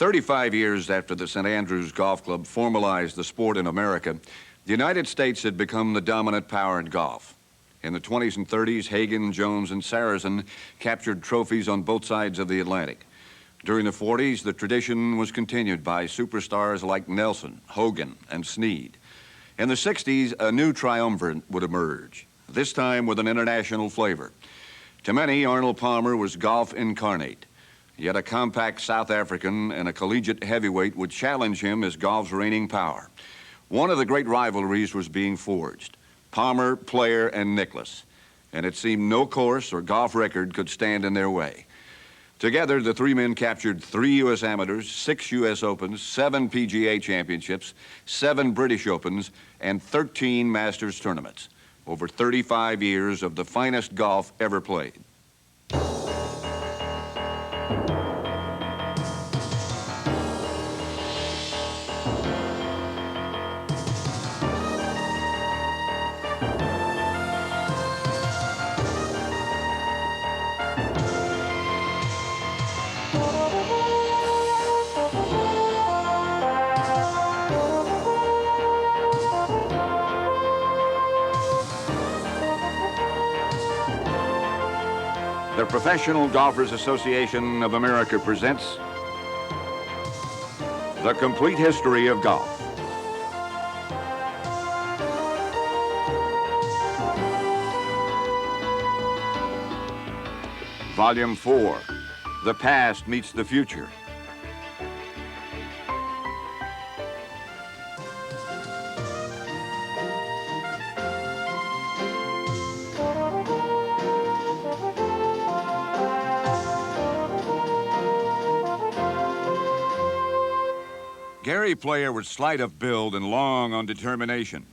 35 years after the St. Andrews Golf Club formalized the sport in America, the United States had become the dominant power in golf. In the 20s and 30s, Hagen, Jones, and Saracen captured trophies on both sides of the Atlantic. During the 40s, the tradition was continued by superstars like Nelson, Hogan, and Snead. In the 60s, a new triumvirate would emerge, this time with an international flavor. To many, Arnold Palmer was golf incarnate. Yet a compact South African and a collegiate heavyweight would challenge him as golf's reigning power. One of the great rivalries was being forged: Palmer, Player, and Nicklaus. And it seemed no course or golf record could stand in their way. Together, the three men captured 3 U.S. Amateurs, 6 U.S. Opens, 7 PGA Championships, 7 British Opens, and 13 Masters tournaments. Over 35 years of the finest golf ever played. The Professional Golfers Association of America presents The Complete History of Golf. Volume 4, The Past Meets the Future. Gary Player was slight of build and long on determination.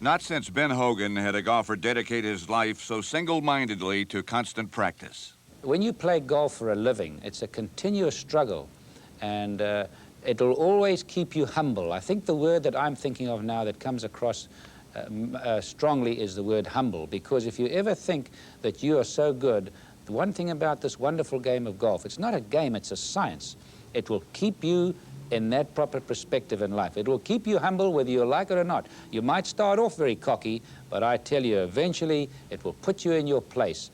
Not since Ben Hogan had a golfer dedicate his life so single-mindedly to constant practice. When you play golf for a living, it's a continuous struggle, and it'll always keep you humble. I think the word that I'm thinking of now that comes across strongly is the word humble, because if you ever think that you are so good, the one thing about this wonderful game of golf, it's not a game, it's a science. It will keep you in that proper perspective in life. It will keep you humble whether you like it or not. You might start off very cocky, but I tell you, eventually it will put you in your place.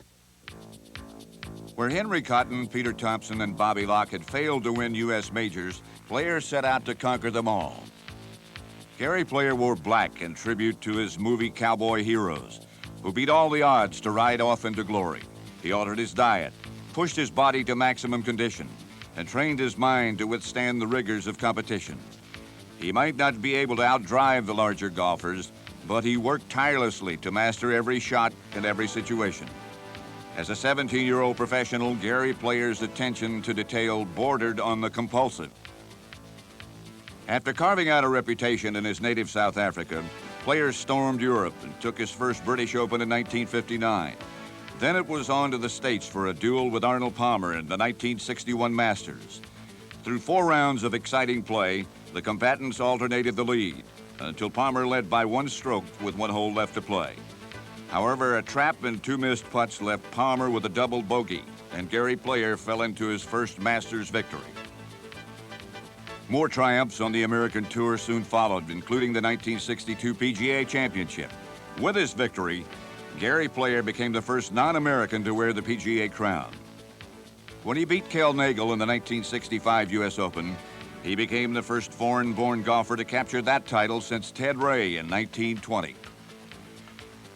Where Henry Cotton, Peter Thompson, and Bobby Locke had failed to win U.S. majors, Player set out to conquer them all. Gary Player wore black in tribute to his movie cowboy heroes, who beat all the odds to ride off into glory. He altered his diet, pushed his body to maximum condition, and trained his mind to withstand the rigors of competition. He might not be able to outdrive the larger golfers, but he worked tirelessly to master every shot and every situation. As a 17-year-old professional, Gary Player's attention to detail bordered on the compulsive. After carving out a reputation in his native South Africa, Player stormed Europe and took his first British Open in 1959. Then it was on to the States for a duel with Arnold Palmer in the 1961 Masters. Through 4 rounds of exciting play, the combatants alternated the lead until Palmer led by 1 stroke with 1 hole left to play. However, a trap and 2 missed putts left Palmer with a double bogey, and Gary Player fell into his first Masters victory. More triumphs on the American Tour soon followed, including the 1962 PGA Championship. With his victory, Gary Player became the first non-American to wear the PGA crown. When he beat Kel Nagle in the 1965 U.S. Open, he became the first foreign-born golfer to capture that title since Ted Ray in 1920.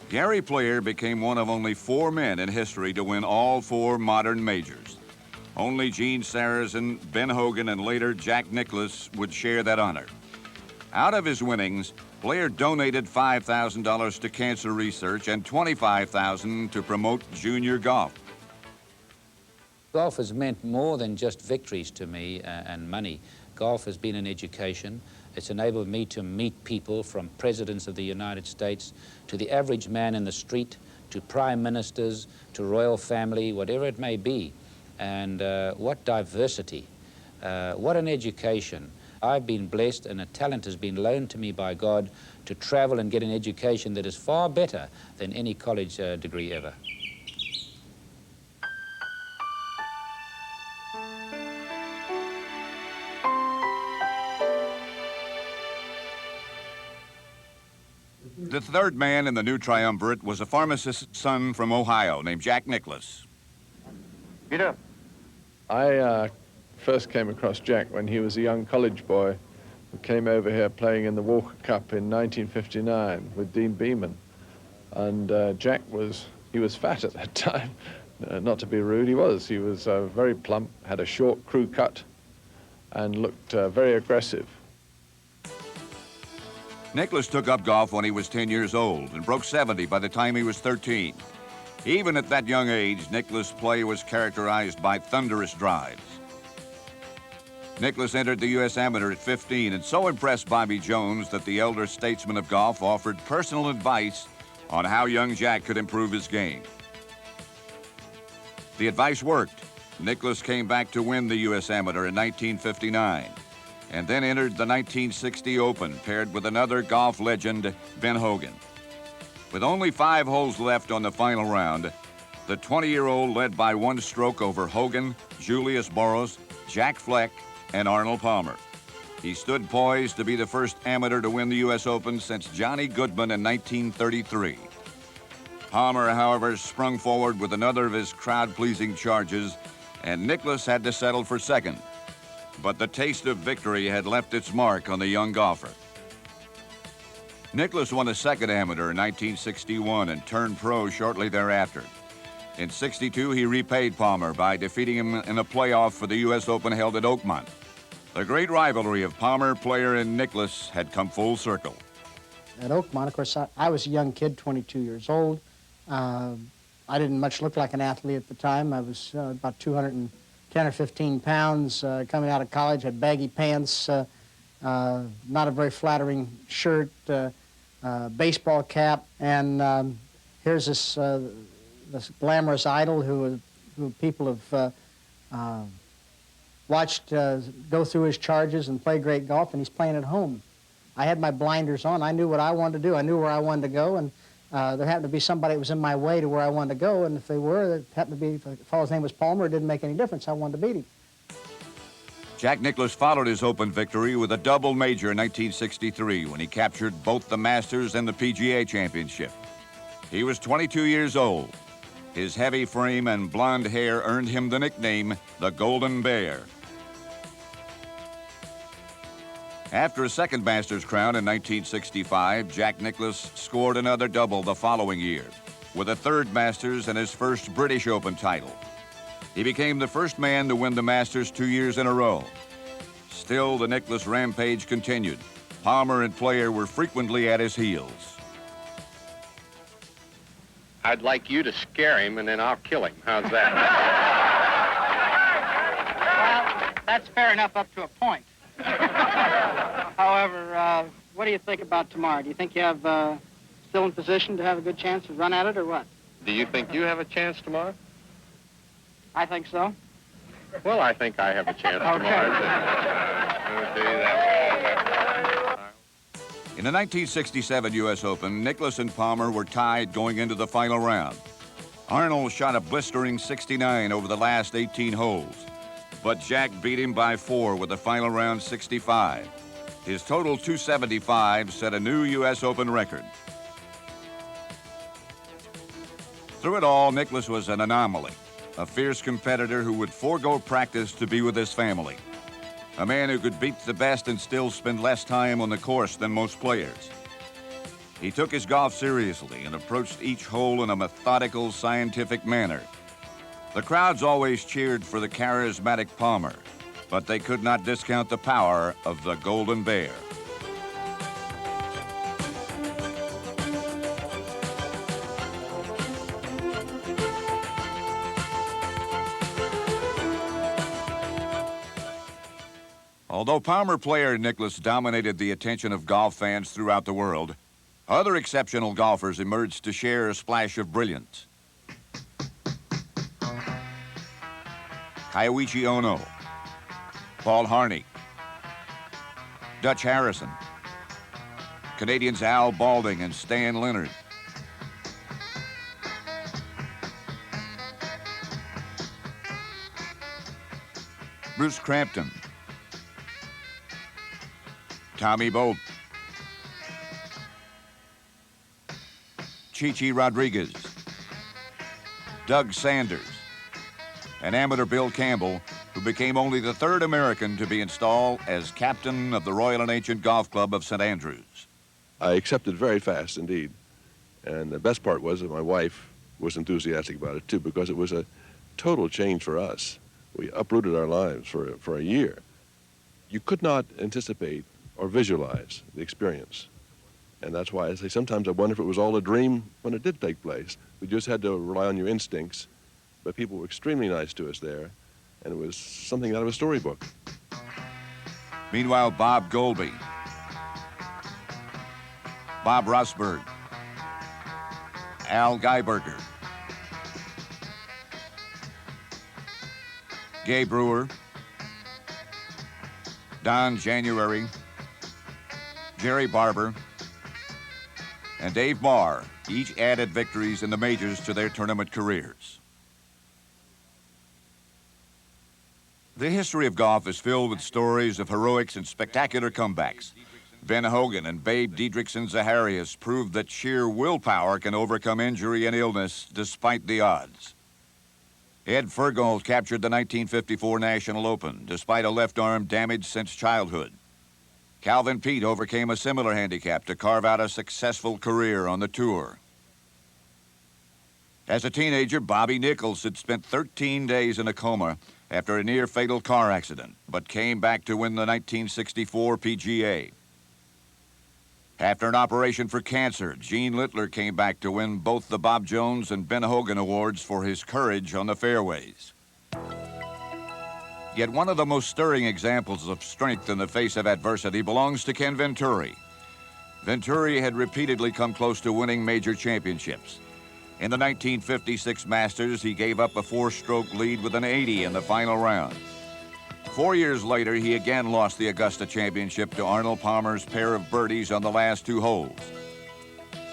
Gary Player became one of only 4 men in history to win all 4 modern majors. Only Gene Sarazen, Ben Hogan, and later Jack Nicklaus would share that honor. Out of his winnings, Player donated $5,000 to cancer research and $25,000 to promote junior golf. Golf has meant more than just victories to me and money. Golf has been an education. It's enabled me to meet people, from presidents of the United States to the average man in the street, to prime ministers, to royal family, whatever it may be. And what diversity, what an education. I've been blessed, and a talent has been loaned to me by God to travel and get an education that is far better than any college degree ever. The third man in the new triumvirate was a pharmacist's son from Ohio named Jack Nicklaus. Peter? I first came across Jack when he was a young college boy who came over here playing in the Walker Cup in 1959 with Dean Beeman. And Jack was fat at that time. Not to be rude, he was. He was very plump, had a short crew cut, and looked very aggressive. Nicklaus took up golf when he was 10 years old and broke 70 by the time he was 13. Even at that young age, Nicklaus' play was characterized by thunderous drives. Nicklaus entered the U.S. Amateur at 15 and so impressed Bobby Jones that the elder statesman of golf offered personal advice on how young Jack could improve his game. The advice worked. Nicklaus came back to win the U.S. Amateur in 1959 and then entered the 1960 Open paired with another golf legend, Ben Hogan. With only 5 holes left on the final round, the 20-year-old led by 1 stroke over Hogan, Julius Boros, Jack Fleck, and Arnold Palmer. He stood poised to be the first amateur to win the U.S. Open since Johnny Goodman in 1933. Palmer, however, sprung forward with another of his crowd-pleasing charges, and Nicklaus had to settle for second. But the taste of victory had left its mark on the young golfer. Nicklaus won a second amateur in 1961 and turned pro shortly thereafter. In '62, he repaid Palmer by defeating him in a playoff for the U.S. Open held at Oakmont. The great rivalry of Palmer, Player, and Nicklaus had come full circle. At Oakmont, of course, I was a young kid, 22 years old. I didn't much look like an athlete at the time. I was about 210 or 15 pounds, coming out of college, had baggy pants, not a very flattering shirt, baseball cap, and here's this glamorous idol who people have watched go through his charges and play great golf, and he's playing at home. I had my blinders on. I knew what I wanted to do. I knew where I wanted to go, and there happened to be somebody that was in my way to where I wanted to go, and if they were, it happened to be, if the fellow's name was Palmer, it didn't make any difference. I wanted to beat him. Jack Nicklaus followed his Open victory with a double major in 1963 when he captured both the Masters and the PGA Championship. He was 22 years old. His heavy frame and blonde hair earned him the nickname, the Golden Bear. After a second Masters crown in 1965, Jack Nicklaus scored another double the following year, with a third Masters and his first British Open title. He became the first man to win the Masters 2 years in a row. Still, the Nicklaus rampage continued. Palmer and Player were frequently at his heels. I'd like you to scare him, and then I'll kill him. How's that? Well, that's fair enough up to a point. However, what do you think about tomorrow? Do you think you have still in position to have a good chance to run at it, or what? Do you think you have a chance tomorrow? I think so. Well, I think I have a chance tomorrow. I'll do that. In the 1967 U.S. Open, Nicklaus and Palmer were tied going into the final round. Arnold shot a blistering 69 over the last 18 holes, but Jack beat him by 4 with the final round 65. His total 275 set a new U.S. Open record. Through it all, Nicklaus was an anomaly, a fierce competitor who would forego practice to be with his family. A man who could beat the best and still spend less time on the course than most players. He took his golf seriously and approached each hole in a methodical, scientific manner. The crowds always cheered for the charismatic Palmer, but they could not discount the power of the Golden Bear. Although Palmer, Player, and Nicklaus dominated the attention of golf fans throughout the world, other exceptional golfers emerged to share a splash of brilliance. Kyoichi Ono, Paul Harney, Dutch Harrison, Canadians Al Balding and Stan Leonard, Bruce Crampton, Tommy Bolt, Chichi Rodriguez, Doug Sanders, and amateur Bill Campbell, who became only the third American to be installed as captain of the Royal and Ancient Golf Club of St. Andrews. I accepted very fast indeed. And the best part was that my wife was enthusiastic about it too, because it was a total change for us. We uprooted our lives for a year. You could not anticipate or visualize the experience. And that's why I say sometimes I wonder if it was all a dream when it did take place. We just had to rely on your instincts. But people were extremely nice to us there, and it was something out of a storybook. Meanwhile, Bob Golby, Bob Rosberg, Al Geiberger, Gay Brewer, Don January, Jerry Barber, and Dave Marr each added victories in the majors to their tournament careers. The history of golf is filled with stories of heroics and spectacular comebacks. Ben Hogan and Babe Dietrichson Zaharias proved that sheer willpower can overcome injury and illness despite the odds. Ed Fergold captured the 1954 National Open despite a left arm damaged since childhood. Calvin Peete overcame a similar handicap to carve out a successful career on the tour. As a teenager, Bobby Nichols had spent 13 days in a coma after a near-fatal car accident, but came back to win the 1964 PGA. After an operation for cancer, Gene Littler came back to win both the Bob Jones and Ben Hogan awards for his courage on the fairways. Yet one of the most stirring examples of strength in the face of adversity belongs to Ken Venturi. Venturi had repeatedly come close to winning major championships. In the 1956 Masters, he gave up a 4-stroke lead with an 80 in the final round. 4 years later, he again lost the Augusta Championship to Arnold Palmer's pair of birdies on the last 2 holes.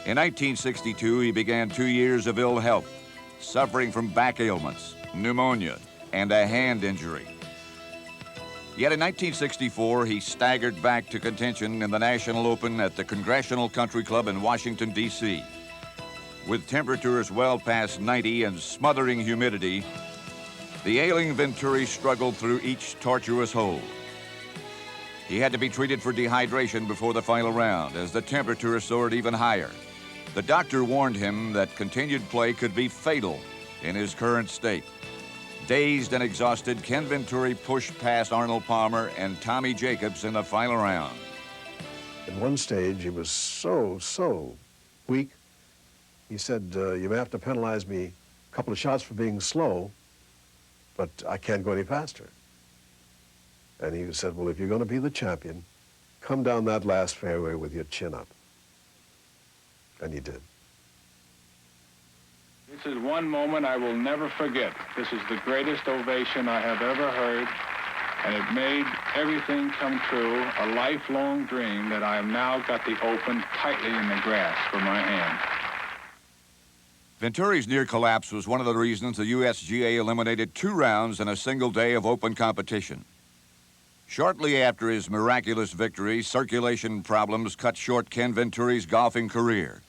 In 1962, he began 2 years of ill health, suffering from back ailments, pneumonia, and a hand injury. Yet in 1964, he staggered back to contention in the National Open at the Congressional Country Club in Washington, D.C. With temperatures well past 90 and smothering humidity, the ailing Venturi struggled through each tortuous hole. He had to be treated for dehydration before the final round as the temperature soared even higher. The doctor warned him that continued play could be fatal in his current state. Dazed and exhausted, Ken Venturi pushed past Arnold Palmer and Tommy Jacobs in the final round. At one stage, he was so weak. He said, you may have to penalize me a couple of shots for being slow, but I can't go any faster. And he said, well, if you're going to be the champion, come down that last fairway with your chin up. And he did. This is one moment I will never forget. This is the greatest ovation I have ever heard, and it made everything come true, a lifelong dream that I have now got the Open tightly in the grasp for my hand. Venturi's near collapse was one of the reasons the USGA eliminated 2 rounds in a single day of Open competition. Shortly after his miraculous victory, circulation problems cut short Ken Venturi's golfing career.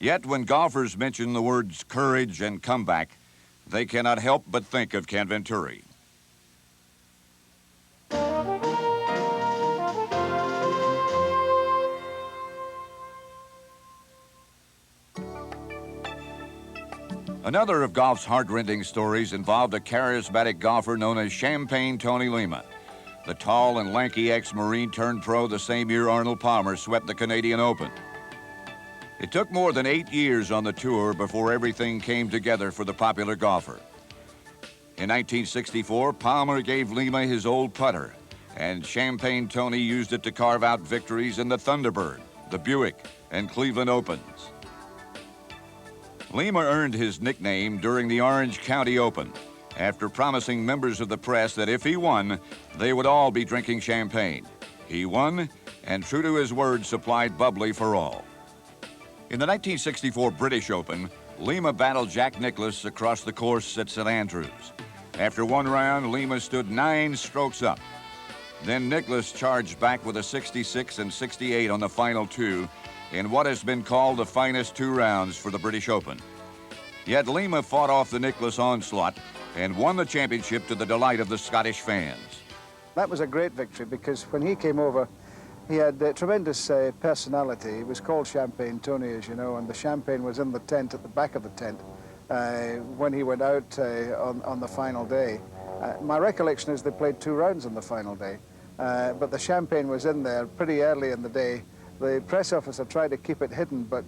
Yet when golfers mention the words courage and comeback, they cannot help but think of Ken Venturi. Another of golf's heart-rending stories involved a charismatic golfer known as Champagne Tony Lima. The tall and lanky ex-Marine turned pro the same year Arnold Palmer swept the Canadian Open. It took more than 8 years on the tour before everything came together for the popular golfer. In 1964, Palmer gave Lima his old putter, and Champagne Tony used it to carve out victories in the Thunderbird, the Buick, and Cleveland Opens. Lima earned his nickname during the Orange County Open after promising members of the press that if he won, they would all be drinking champagne. He won, and true to his word, supplied bubbly for all. In the 1964 British Open, Lima battled Jack Nicklaus across the course at St. Andrews. After 1 round, Lima stood 9 strokes up. Then Nicklaus charged back with a 66 and 68 on the final 2, in what has been called the finest 2 rounds for the British Open. Yet Lima fought off the Nicklaus onslaught and won the championship to the delight of the Scottish fans. That was a great victory because when he came over, he had tremendous personality. He was called Champagne Tony, as you know, and the champagne was in the tent at the back of the tent when he went out on the final day. My recollection is they played 2 rounds on the final day, but the champagne was in there pretty early in the day. The press officer tried to keep it hidden, but,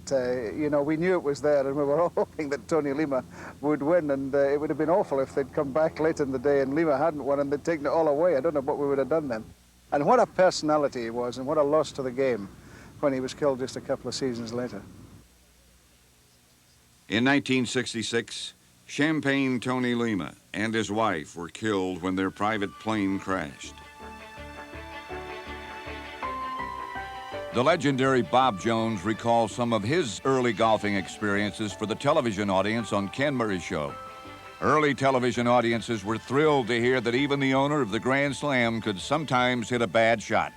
you know, we knew it was there, and we were all hoping that Tony Lima would win, and it would have been awful if they'd come back late in the day and Lima hadn't won and they'd taken it all away. I don't know what we would have done then. And what a personality he was, and what a loss to the game when he was killed just a couple of seasons later. In 1966, Champagne Tony Lima and his wife were killed when their private plane crashed. The legendary Bob Jones recalls some of his early golfing experiences for the television audience on Ken Murray's show. Early television audiences were thrilled to hear that even the owner of the Grand Slam could sometimes hit a bad shot.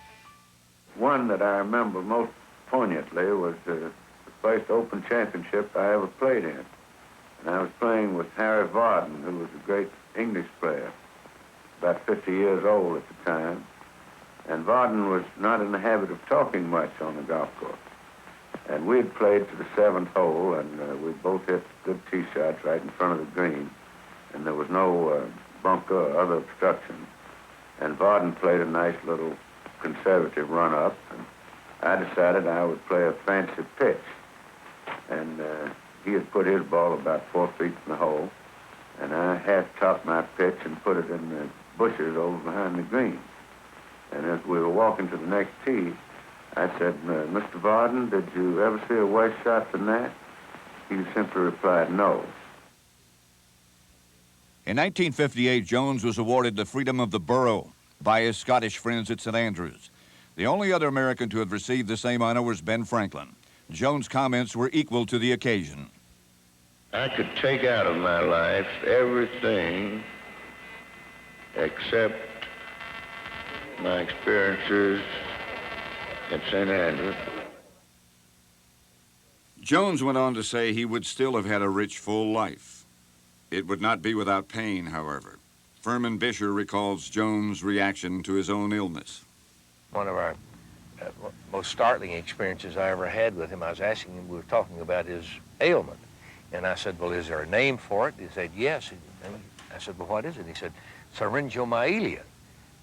One that I remember most poignantly was the first Open Championship I ever played in. And I was playing with Harry Varden, who was a great English player, about 50 years old at the time. And Varden was not in the habit of talking much on the golf course. And we had played to the 7th hole, and we both hit good tee shots right in front of the green. And there was no bunker or other obstruction. And Varden played a nice little conservative run-up, and I decided I would play a fancy pitch. And he had put his ball about 4 feet from the hole, and I half-topped my pitch and put it in the bushes over behind the green. And as we were walking to the next tee, I said, Mr. Varden, did you ever see a worse shot than that? He simply replied, no. In 1958, Jones was awarded the Freedom of the Borough by his Scottish friends at St. Andrews. The only other American to have received the same honor was Ben Franklin. Jones' comments were equal to the occasion. I could take out of my life everything except my experiences at St. Andrews. Jones went on to say he would still have had a rich, full life. It would not be without pain, however. Furman Bisher recalls Jones' reaction to his own illness. One of our most startling experiences I ever had with him, I was asking him, we were talking about his ailment. And I said, well, is there a name for it? He said, yes. And I said, well, what is it? He said, syringomyelia.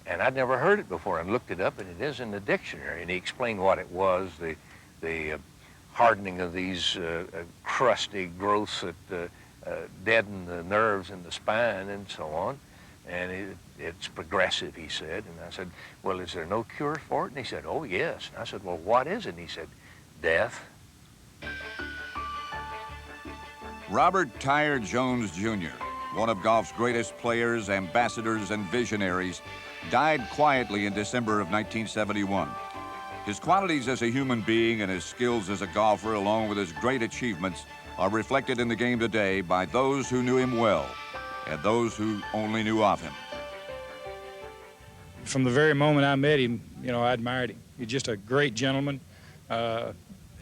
And I'd never heard it before and looked it up, and it is in the dictionary. And he explained what it was, the hardening of these crusty growths that deaden the nerves in the spine and so on. And it's progressive, he said. And I said, well, is there no cure for it? And he said, oh, yes. And I said, well, what is it? And he said, death. Robert Tyre Jones, Jr., one of golf's greatest players, ambassadors, and visionaries, died quietly in December of 1971. His qualities as a human being and his skills as a golfer, along with his great achievements, are reflected in the game today by those who knew him well and those who only knew of him. From the very moment I met him, you know, I admired him. He's just a great gentleman,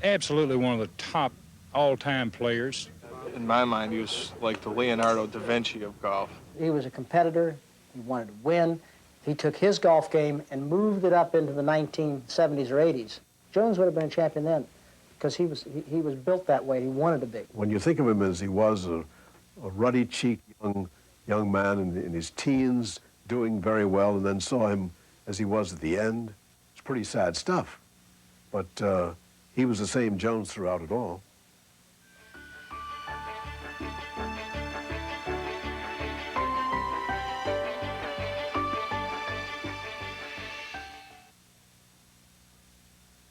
absolutely one of the top all-time players. In my mind, he was like the Leonardo da Vinci of golf. He was a competitor. He wanted to win. He took his golf game and moved it up into the 1970s or 80s. Jones would have been a champion then because he was built that way. He wanted to be. When you think of him as he was a ruddy-cheeked young man in his teens, doing very well, and then saw him as he was at the end, it's pretty sad stuff. But he was the same Jones throughout it all.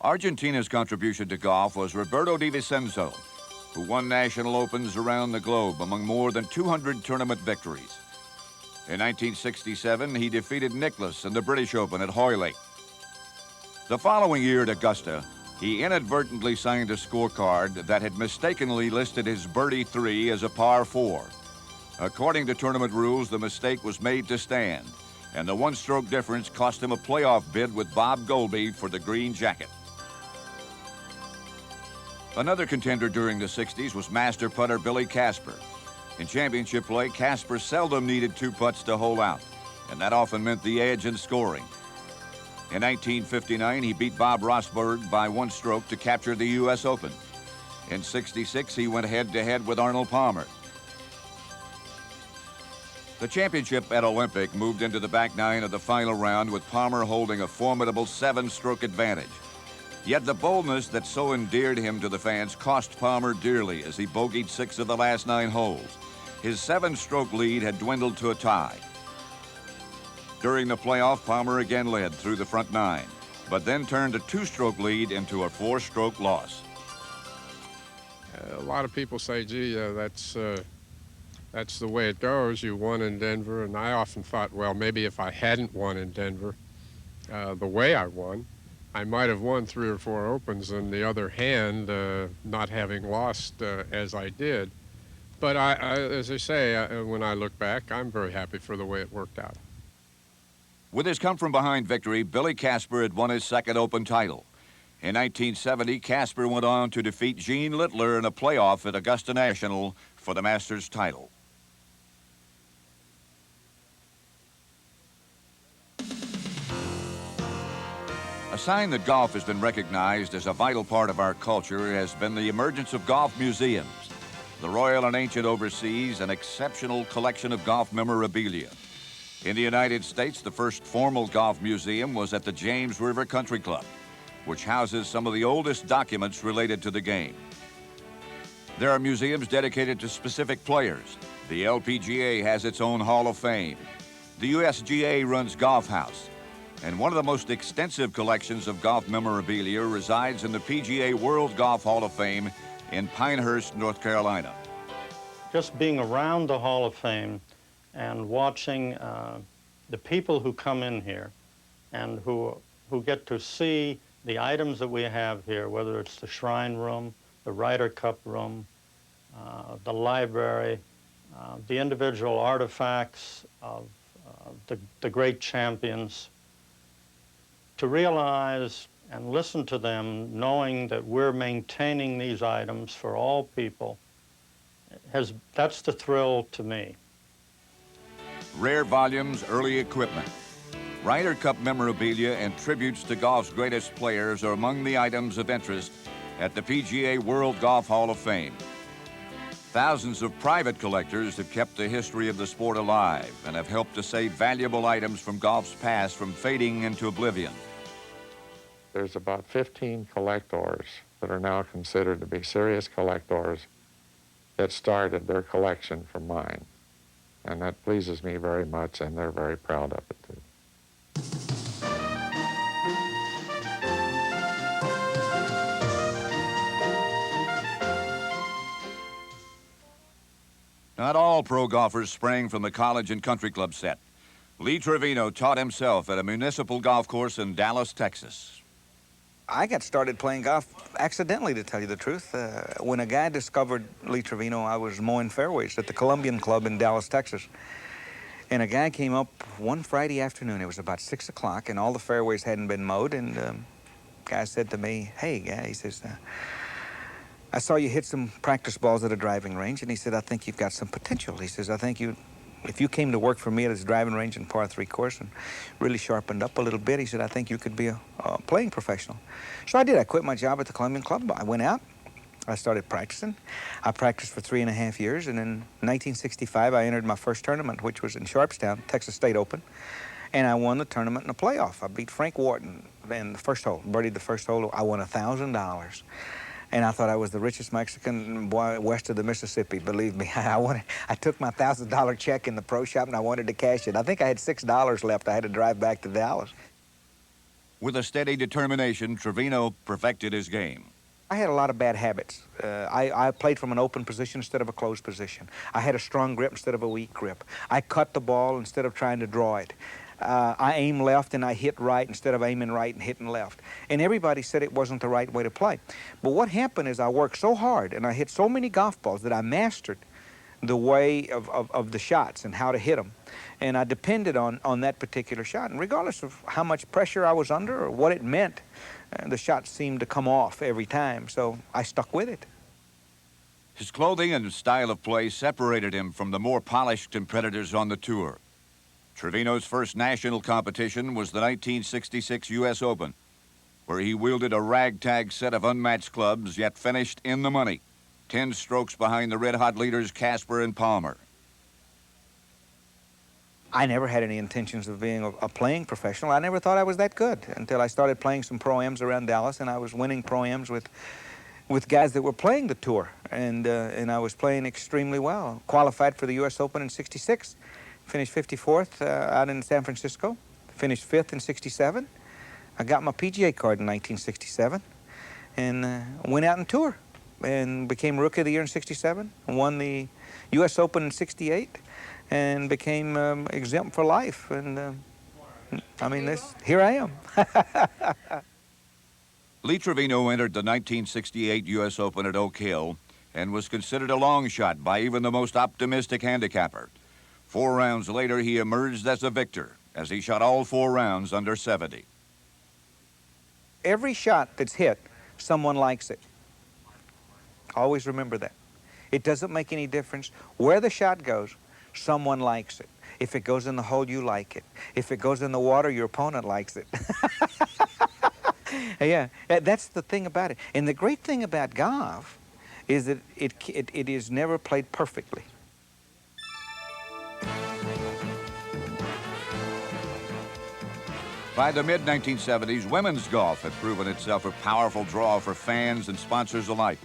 Argentina's contribution to golf was Roberto Di Vicenzo, who won national opens around the globe among more than 200 tournament victories. In 1967, he defeated Nicklaus in the British Open at Hoylake. The following year at Augusta, he inadvertently signed a scorecard that had mistakenly listed his birdie 3 as a par 4. According to tournament rules, the mistake was made to stand, and the one-stroke difference cost him a playoff bid with Bob Goldby for the green jacket. Another contender during the 60s was master putter Billy Casper. In championship play, Casper seldom needed 2 putts to hole out, and that often meant the edge in scoring. In 1959, he beat Bob Rosberg by 1 stroke to capture the U.S. Open. In '66, he went head-to-head with Arnold Palmer. The championship at Olympic moved into the back 9 of the final round with Palmer holding a formidable 7-stroke advantage. Yet the boldness that so endeared him to the fans cost Palmer dearly as he bogeyed 6 of the last 9 holes. His 7-stroke lead had dwindled to a tie. During the playoff, Palmer again led through the front 9, but then turned a 2-stroke lead into a 4-stroke loss. A lot of people say, gee, that's the way it goes. You won in Denver, and I often thought, well, maybe if I hadn't won in Denver the way I won, I might have won 3 or 4 Opens. On the other hand, not having lost as I did. But as I say, when I look back, I'm very happy for the way it worked out. With his come-from-behind victory, Billy Casper had won his 2nd Open title. In 1970, Casper went on to defeat Gene Littler in a playoff at Augusta National for the Masters title. A sign that golf has been recognized as a vital part of our culture has been the emergence of golf museums. The Royal and Ancient oversees an exceptional collection of golf memorabilia. In the United States, the first formal golf museum was at the James River Country Club, which houses some of the oldest documents related to the game. There are museums dedicated to specific players. The LPGA has its own Hall of Fame. The USGA runs Golf House. And one of the most extensive collections of golf memorabilia resides in the PGA World Golf Hall of Fame in Pinehurst, North Carolina. Just being around the Hall of Fame and watching the people who come in here and who get to see the items that we have here, whether it's the Shrine Room, the Ryder Cup Room, the library, the individual artifacts of the great champions, to realize and listen to them, knowing that we're maintaining these items for all people, that's the thrill to me. Rare volumes, early equipment. Ryder Cup memorabilia and tributes to golf's greatest players are among the items of interest at the PGA World Golf Hall of Fame. Thousands of private collectors have kept the history of the sport alive and have helped to save valuable items from golf's past from fading into oblivion. There's about 15 collectors that are now considered to be serious collectors that started their collection from mine. And that pleases me very much, and they're very proud of it, too. Not all pro golfers sprang from the college and country club set. Lee Trevino taught himself at a municipal golf course in Dallas, Texas. I got started playing golf accidentally, to tell you the truth. When a guy discovered Lee Trevino, I was mowing fairways at the Columbian Club in Dallas, Texas. And a guy came up one Friday afternoon. It was about 6 o'clock, and all the fairways hadn't been mowed. And the guy said to me, "Hey, guy," he says, "I saw you hit some practice balls at a driving range." And he said, "I think you've got some potential." He says, "I think if you came to work for me at this driving range and par 3 course and really sharpened up a little bit," he said, "I think you could be a playing professional." So I did. I quit my job at the Columbian Club. I went out. I started practicing. I practiced for 3.5 years, and in 1965, I entered my first tournament, which was in Sharpstown, Texas State Open, and I won the tournament in the playoff. I beat Frank Wharton in the first hole, birdied the first hole. I won $1,000. And I thought I was the richest Mexican boy west of the Mississippi. Believe me, I took my $1,000 check in the pro shop and I wanted to cash it. I think I had $6 left. I had to drive back to Dallas. With a steady determination, Trevino perfected his game. I had a lot of bad habits. I played from an open position instead of a closed position. I had a strong grip instead of a weak grip. I cut the ball instead of trying to draw it. I aim left and I hit right instead of aiming right and hitting left. And everybody said it wasn't the right way to play. But what happened is I worked so hard and I hit so many golf balls that I mastered the way of the shots and how to hit them. And I depended on that particular shot. And regardless of how much pressure I was under or what it meant the shots seemed to come off every time, so I stuck with it. His clothing and style of play separated him from the more polished competitors on the tour. Trevino's first national competition was the 1966 U.S. Open, where he wielded a ragtag set of unmatched clubs, yet finished in the money, 10 strokes behind the red-hot leaders Casper and Palmer. I never had any intentions of being a playing professional. I never thought I was that good until I started playing some Pro-Ams around Dallas, and I was winning Pro-Ams with guys that were playing the tour, and I was playing extremely well. Qualified for the U.S. Open in '66, finished 54th out in San Francisco, finished 5th in '67. I got my PGA card in 1967, and went out and tour, and became Rookie of the Year in '67, won the U.S. Open in '68, and became exempt for life. And I mean, here I am. Lee Trevino entered the 1968 U.S. Open at Oak Hill and was considered a long shot by even the most optimistic handicapper. 4 rounds later, he emerged as a victor, as he shot all 4 rounds under 70. Every shot that's hit, someone likes it. Always remember that. It doesn't make any difference where the shot goes, someone likes it. If it goes in the hole, you like it. If it goes in the water, your opponent likes it. Yeah, that's the thing about it. And the great thing about golf is that it is never played perfectly. By the mid-1970s, women's golf had proven itself a powerful draw for fans and sponsors alike.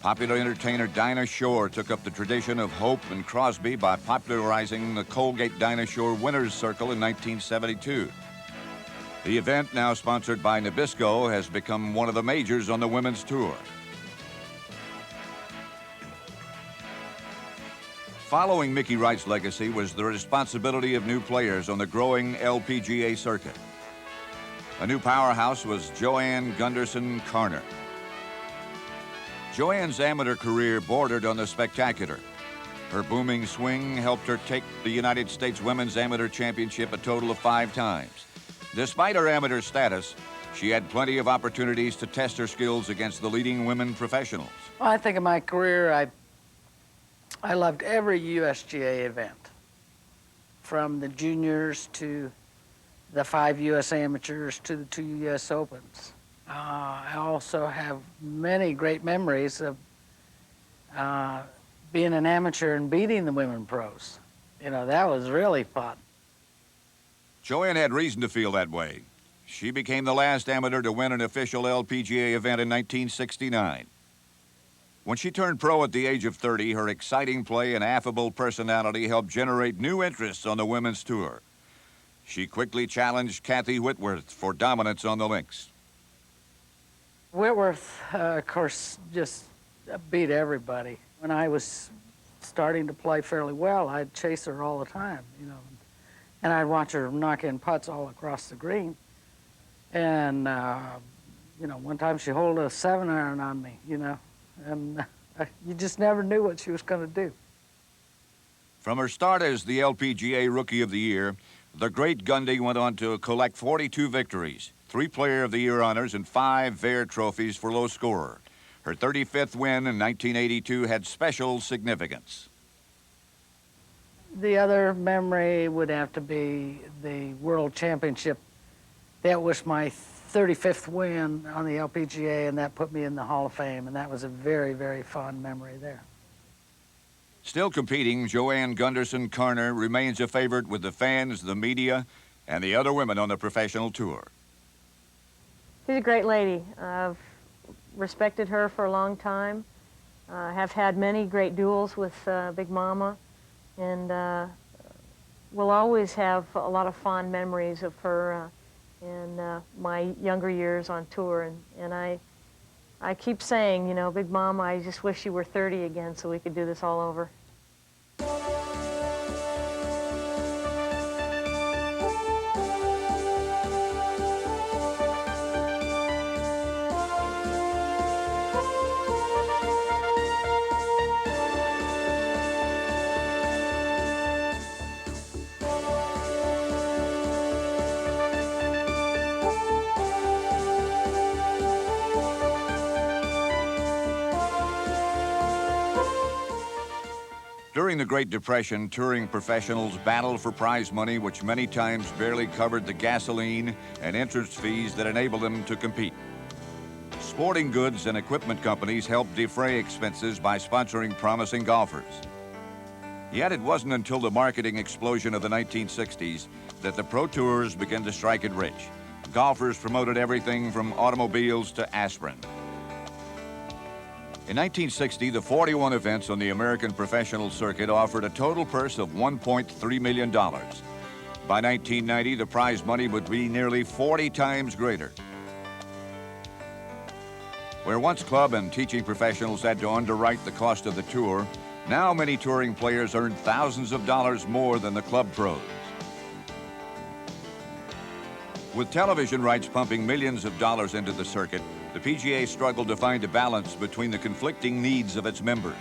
Popular entertainer Dinah Shore took up the tradition of Hope and Crosby by popularizing the Colgate Dinah Shore Winners Circle in 1972. The event, now sponsored by Nabisco, has become one of the majors on the women's tour. Following Mickey Wright's legacy was the responsibility of new players on the growing LPGA circuit. A new powerhouse was Joanne Gunderson Carner. Joanne's amateur career bordered on the spectacular. Her booming swing helped her take the United States Women's Amateur Championship a total of 5 times. Despite her amateur status, she had plenty of opportunities to test her skills against the leading women professionals. Well, I think in my career, I loved every USGA event, from the juniors to the 5 U.S. amateurs to the 2 U.S. Opens. I also have many great memories of being an amateur and beating the women pros. You know, that was really fun. Joanne had reason to feel that way. She became the last amateur to win an official LPGA event in 1969. When she turned pro at the age of 30, her exciting play and affable personality helped generate new interests on the women's tour. She quickly challenged Kathy Whitworth for dominance on the links. Whitworth, of course, just beat everybody. When I was starting to play fairly well, I'd chase her all the time, you know. And I'd watch her knock in putts all across the green. And, you know, one time she holed a 7-iron on me, you know. And you just never knew what she was going to do. From her start as the LPGA Rookie of the Year, the great Gundy went on to collect 42 victories, 3 Player of the Year honors, and 5 Vare trophies for low scorer. Her 35th win in 1982 had special significance. The other memory would have to be the World Championship. That was my 35th win on the LPGA, and that put me in the Hall of Fame, and that was a very, very fond memory there. Still competing, Joanne Gunderson Carner remains a favorite with the fans, the media, and the other women on the professional tour. She's a great lady. I've respected her for a long time. Have had many great duels with Big Mama, and will always have a lot of fond memories of her in my younger years on tour. And I keep saying, you know, Big Mama, I just wish you were 30 again so we could do this all over. During the Great Depression, touring professionals battled for prize money, which many times barely covered the gasoline and entrance fees that enabled them to compete. Sporting goods and equipment companies helped defray expenses by sponsoring promising golfers. Yet it wasn't until the marketing explosion of the 1960s that the pro tours began to strike it rich. Golfers promoted everything from automobiles to aspirin. In 1960, the 41 events on the American professional circuit offered a total purse of $1.3 million. By 1990, the prize money would be nearly 40 times greater. Where once club and teaching professionals had to underwrite the cost of the tour, now many touring players earn thousands of dollars more than the club pros. With television rights pumping millions of dollars into the circuit, the PGA struggled to find a balance between the conflicting needs of its members.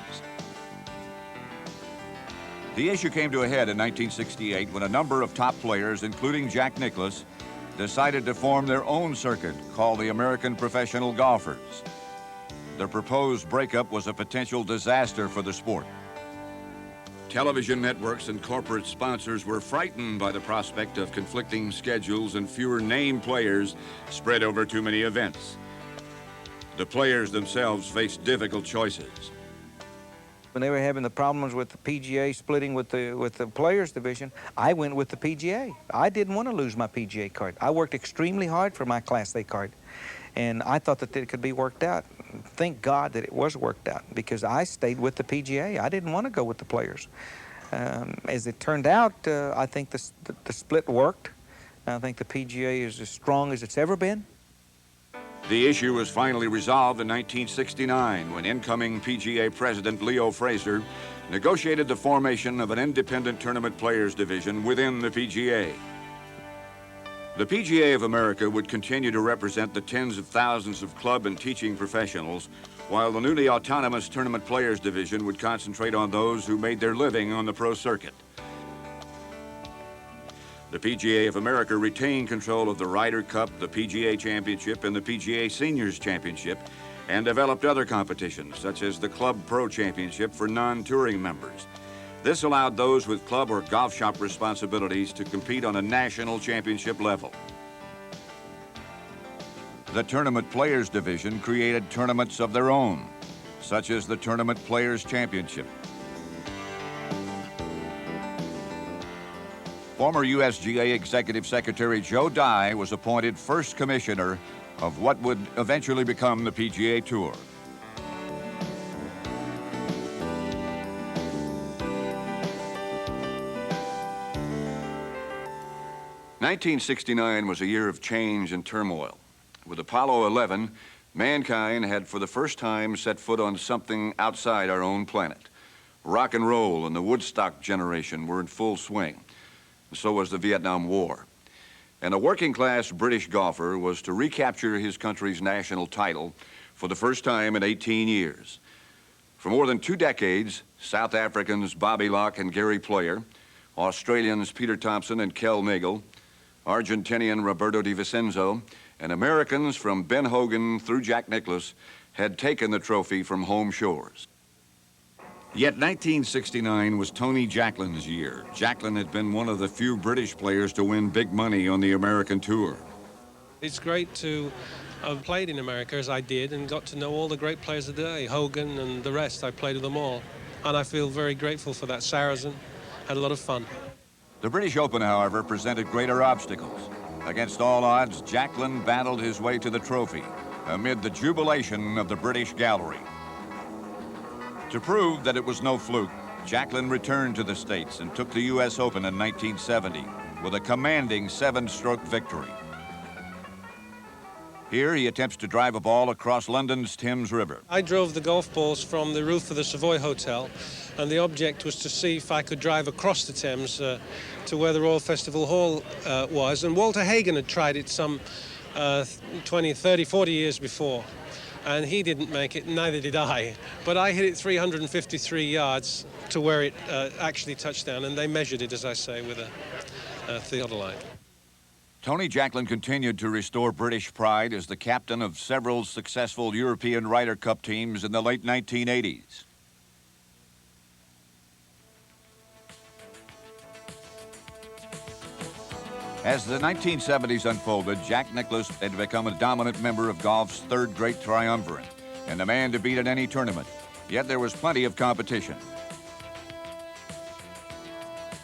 The issue came to a head in 1968 when a number of top players, including Jack Nicklaus, decided to form their own circuit called the American Professional Golfers. Their proposed breakup was a potential disaster for the sport. Television networks and corporate sponsors were frightened by the prospect of conflicting schedules and fewer name players spread over too many events. The players themselves faced difficult choices. When they were having the problems with the PGA splitting with the players division, I went with the PGA. I didn't want to lose my PGA card. I worked extremely hard for my Class A card, and I thought that it could be worked out. Thank God that it was worked out, because I stayed with the PGA. I didn't want to go with the players. As it turned out, I think the split worked. I think the PGA is as strong as it's ever been. The issue was finally resolved in 1969 when incoming PGA President Leo Fraser negotiated the formation of an independent tournament players division within the PGA. The PGA of America would continue to represent the tens of thousands of club and teaching professionals, while the newly autonomous tournament players division would concentrate on those who made their living on the pro circuit. The PGA of America retained control of the Ryder Cup, the PGA Championship, and the PGA Seniors Championship, and developed other competitions, such as the Club Pro Championship for non-touring members. This allowed those with club or golf shop responsibilities to compete on a national championship level. The Tournament Players Division created tournaments of their own, such as the Tournament Players Championship. Former USGA Executive Secretary Joe Dye was appointed first commissioner of what would eventually become the PGA Tour. '69 was a year of change and turmoil. With Apollo 11, mankind had for the first time set foot on something outside our own planet. Rock and roll and the Woodstock generation were in full swing. So was the Vietnam War. And a working-class British golfer was to recapture his country's national title for the first time in 18 years. For more than 2 decades, South Africans Bobby Locke and Gary Player, Australians Peter Thomson and Kel Nagle, Argentinian Roberto Di Vicenzo, and Americans from Ben Hogan through Jack Nicklaus had taken the trophy from home shores. Yet 1969 was Tony Jacklin's year. Jacklin had been one of the few British players to win big money on the American tour. It's great to have played in America as I did and got to know all the great players of the day, Hogan and the rest. I played with them all. And I feel very grateful for that. Sarazen, had a lot of fun. The British Open, however, presented greater obstacles. Against all odds, Jacklin battled his way to the trophy amid the jubilation of the British gallery. To prove that it was no fluke, Jacklin returned to the States and took the U.S. Open in 1970 with a commanding 7-stroke victory. Here he attempts to drive a ball across London's Thames River. I drove the golf balls from the roof of the Savoy Hotel, and the object was to see if I could drive across the Thames to where the Royal Festival Hall was. And Walter Hagen had tried it some 20, 30, 40 years before. And he didn't make it, neither did I. But I hit it 353 yards to where it actually touched down, and they measured it, as I say, with a theodolite. Tony Jacklin continued to restore British pride as the captain of several successful European Ryder Cup teams in the late 1980s. As the 1970s unfolded, Jack Nicklaus had become a dominant member of golf's third great triumvirate and the man to beat in any tournament. Yet there was plenty of competition.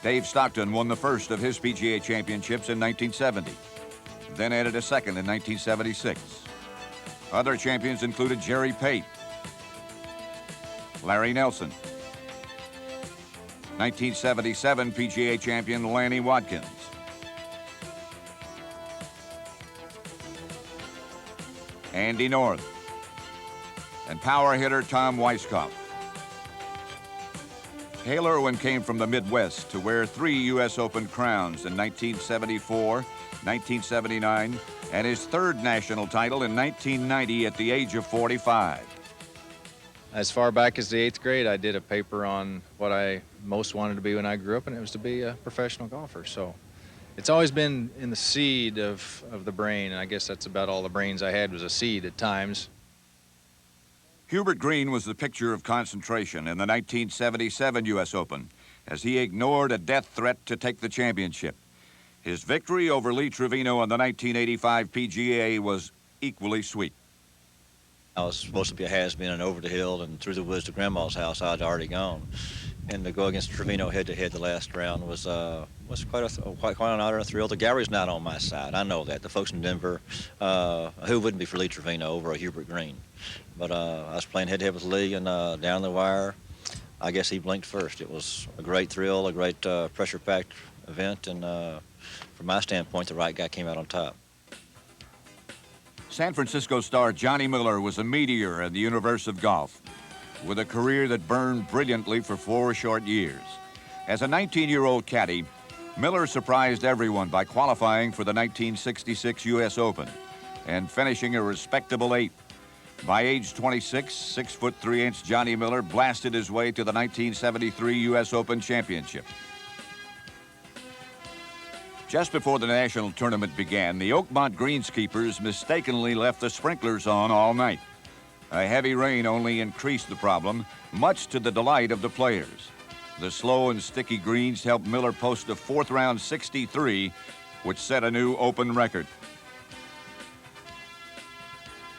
Dave Stockton won the first of his PGA championships in 1970, then added a second in 1976. Other champions included Jerry Pate, Larry Nelson, 1977 PGA champion Lanny Watkins, Andy North, and power hitter Tom Weiskopf. Hale Irwin came from the Midwest to wear 3 U.S. Open crowns in 1974, 1979, and his third national title in 1990 at the age of 45. As far back as the 8th grade, I did a paper on what I most wanted to be when I grew up, and it was to be a professional golfer. So it's always been in the seed of the brain, and I guess that's about all the brains I had was a seed at times. Hubert Green was the picture of concentration in the 1977 U.S. Open as he ignored a death threat to take the championship. His victory over Lee Trevino in the 1985 PGA was equally sweet. I was supposed to be a has-been and over the hill and through the woods to Grandma's house. I'd already gone. And to go against Trevino head-to-head the last round was quite an honor and a thrill. The gallery's not on my side. I know that. The folks in Denver, who wouldn't be for Lee Trevino over a Hubert Green? But I was playing head-to-head with Lee, and down the wire, I guess he blinked first. It was a great thrill, a great pressure-packed event, and from my standpoint, the right guy came out on top. San Francisco star Johnny Miller was a meteor in the universe of golf, with a career that burned brilliantly for 4 short years. As a 19-year-old caddy, Miller surprised everyone by qualifying for the 1966 U.S. Open and finishing a respectable 8th. By age 26, 6'3" Johnny Miller blasted his way to the 1973 U.S. Open Championship. Just before the national tournament began, the Oakmont greenskeepers mistakenly left the sprinklers on all night. A heavy rain only increased the problem, much to the delight of the players. The slow and sticky greens helped Miller post a 4th round 63, which set a new Open record.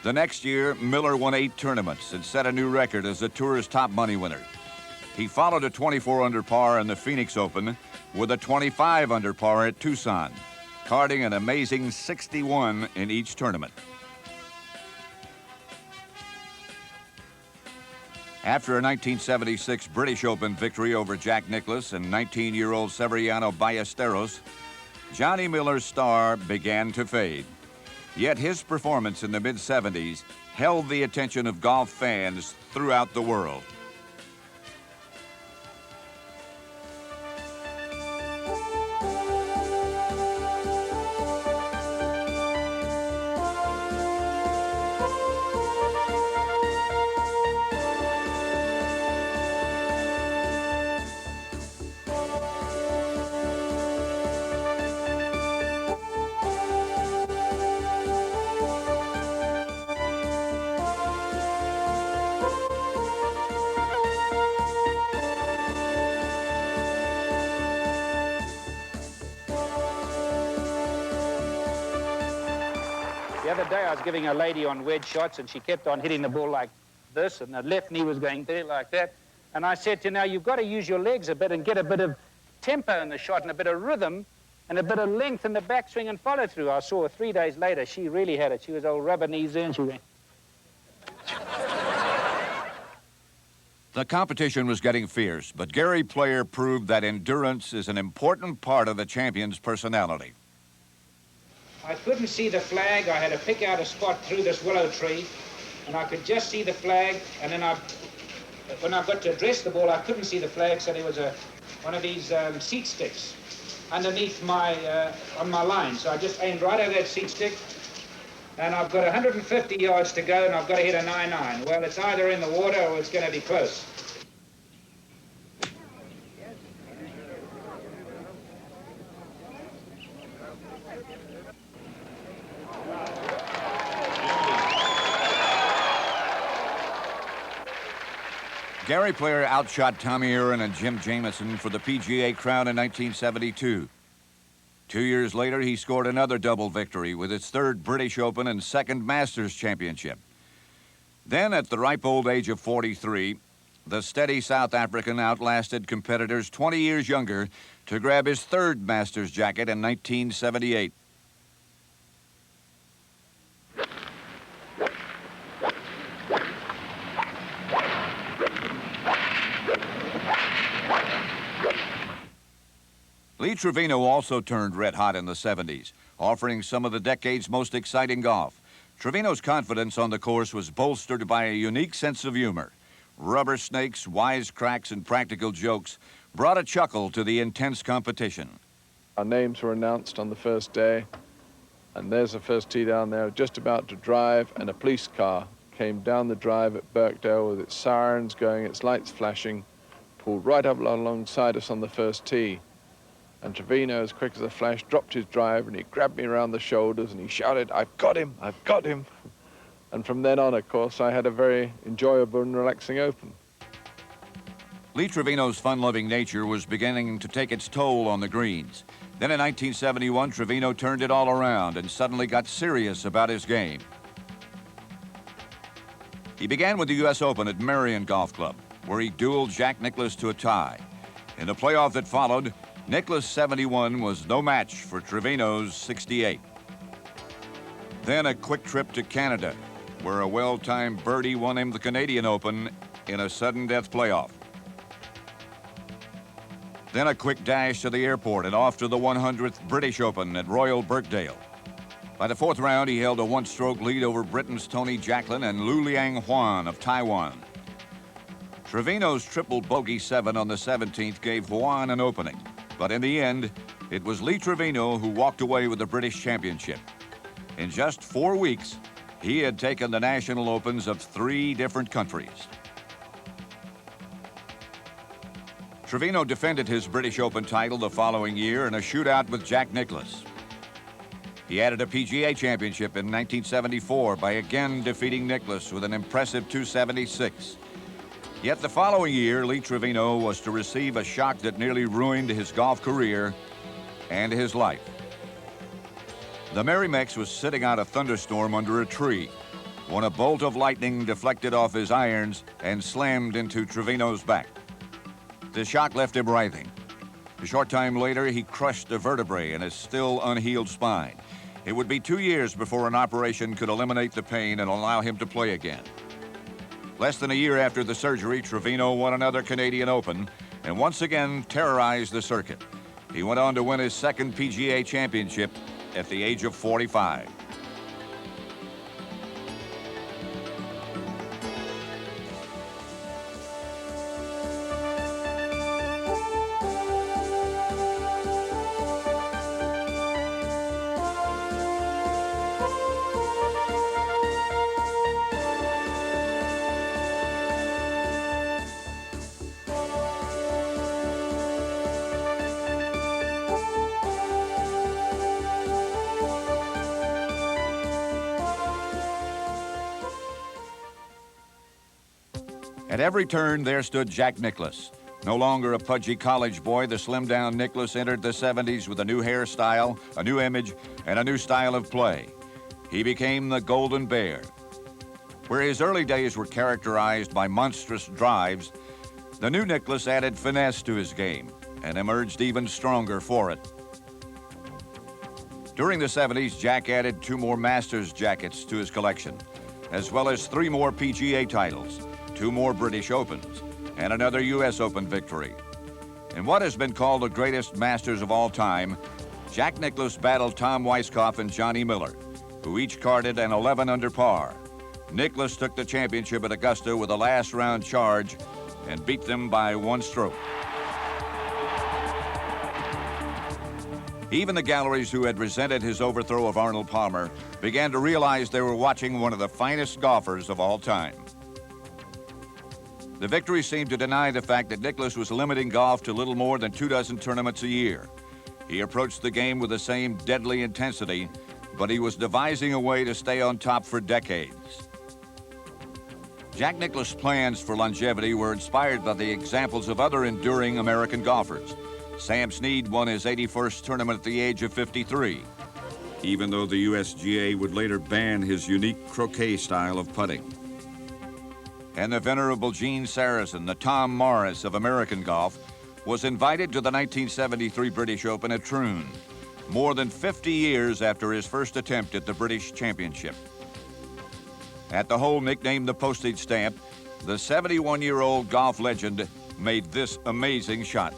The next year, Miller won 8 tournaments and set a new record as the Tour's top money winner. He followed a 24 under par in the Phoenix Open with a 25 under par at Tucson, carding an amazing 61 in each tournament. After a 1976 British Open victory over Jack Nicklaus and 19-year-old Severiano Ballesteros, Johnny Miller's star began to fade. Yet his performance in the mid-70s held the attention of golf fans throughout the world. The other day I was giving a lady on wedge shots and she kept on hitting the ball like this and the left knee was going there like that. And I said to her, now you've got to use your legs a bit and get a bit of tempo in the shot and a bit of rhythm and a bit of length in the backswing and follow through. I saw her 3 days later, she really had it. She was all rubber knees there and she went. The competition was getting fierce, but Gary Player proved that endurance is an important part of the champion's personality. I couldn't see the flag. I had to pick out a spot through this willow tree, and I could just see the flag. And then when I got to address the ball, I couldn't see the flag, so there was one of these seat sticks underneath on my line. So I just aimed right over that seat stick, and I've got 150 yards to go, and I've got to hit a 9-9. Well, it's either in the water or it's going to be close. Gary Player outshot Tommy Aaron and Jim Jamison for the PGA crown in 1972. 2 years later, he scored another double victory with his third British Open and second Masters championship. Then, at the ripe old age of 43, the steady South African outlasted competitors 20 years younger to grab his third Masters jacket in 1978. Lee Trevino also turned red hot in the 70s, offering some of the decade's most exciting golf. Trevino's confidence on the course was bolstered by a unique sense of humor. Rubber snakes, wisecracks, and practical jokes brought a chuckle to the intense competition. Our names were announced on the first day, and there's the first tee down there, just about to drive, and a police car came down the drive at Birkdale with its sirens going, its lights flashing, pulled right up alongside us on the first tee. And Trevino, as quick as a flash, dropped his driver and he grabbed me around the shoulders and he shouted, "I've got him, I've got him." And from then on, of course, I had a very enjoyable and relaxing Open. Lee Trevino's fun-loving nature was beginning to take its toll on the greens. Then in 1971, Trevino turned it all around and suddenly got serious about his game. He began with the U.S. Open at Marion Golf Club, where he dueled Jack Nicklaus to a tie. In the playoff that followed, Nicklaus' 71 was no match for Trevino's 68. Then a quick trip to Canada, where a well-timed birdie won him the Canadian Open in a sudden death playoff. Then a quick dash to the airport and off to the 100th British Open at Royal Birkdale. By the fourth round, he held a one-stroke lead over Britain's Tony Jacklin and Lu Liang Huan of Taiwan. Trevino's triple bogey 7 on the 17th gave Huan an opening. But in the end, it was Lee Trevino who walked away with the British Championship. In just 4 weeks, he had taken the national opens of 3 different countries. Trevino defended his British Open title the following year in a shootout with Jack Nicklaus. He added a PGA championship in 1974 by again defeating Nicklaus with an impressive 276. Yet the following year, Lee Trevino was to receive a shock that nearly ruined his golf career and his life. The Merrimax was sitting out a thunderstorm under a tree when a bolt of lightning deflected off his irons and slammed into Trevino's back. The shock left him writhing. A short time later, he crushed a vertebrae in his still unhealed spine. It would be 2 years before an operation could eliminate the pain and allow him to play again. Less than a year after the surgery, Trevino won another Canadian Open and once again terrorized the circuit. He went on to win his second PGA championship at the age of 45. At every turn, there stood Jack Nicklaus. No longer a pudgy college boy, the slimmed-down Nicklaus entered the 70s with a new hairstyle, a new image, and a new style of play. He became the Golden Bear. Where his early days were characterized by monstrous drives, the new Nicklaus added finesse to his game and emerged even stronger for it. During the 70s, Jack added 2 more Masters jackets to his collection, as well as 3 more PGA titles, 2 more British Opens, and another U.S. Open victory. In what has been called the greatest Masters of all time, Jack Nicklaus battled Tom Weiskopf and Johnny Miller, who each carded an 11 under par. Nicklaus took the championship at Augusta with a last-round charge and beat them by 1 stroke. Even the galleries who had resented his overthrow of Arnold Palmer began to realize they were watching one of the finest golfers of all time. The victory seemed to deny the fact that Nicklaus was limiting golf to little more than 24 tournaments a year. He approached the game with the same deadly intensity, but he was devising a way to stay on top for decades. Jack Nicklaus' plans for longevity were inspired by the examples of other enduring American golfers, Sam Snead won his 81st tournament at the age of 53, even though the USGA would later ban his unique croquet style of putting. And the venerable Gene Sarazen, the Tom Morris of American golf, was invited to the 1973 British Open at Troon, more than 50 years after his first attempt at the British Championship. At the hole nicknamed the postage stamp, the 71-year-old golf legend made this amazing shot.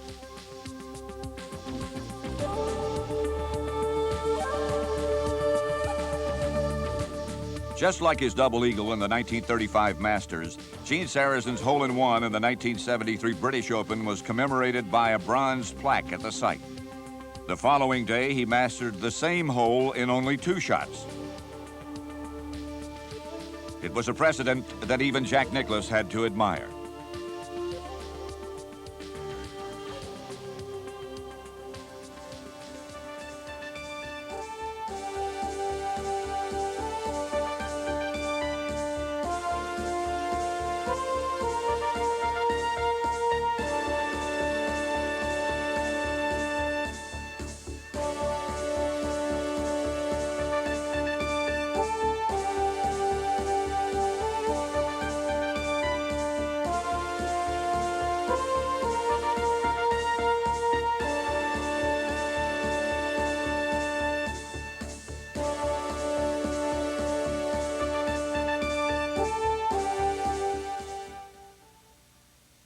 Just like his double eagle in the 1935 Masters, Gene Sarazen's hole-in-one in the 1973 British Open was commemorated by a bronze plaque at the site. The following day, he mastered the same hole in only 2 shots. It was a precedent that even Jack Nicklaus had to admire.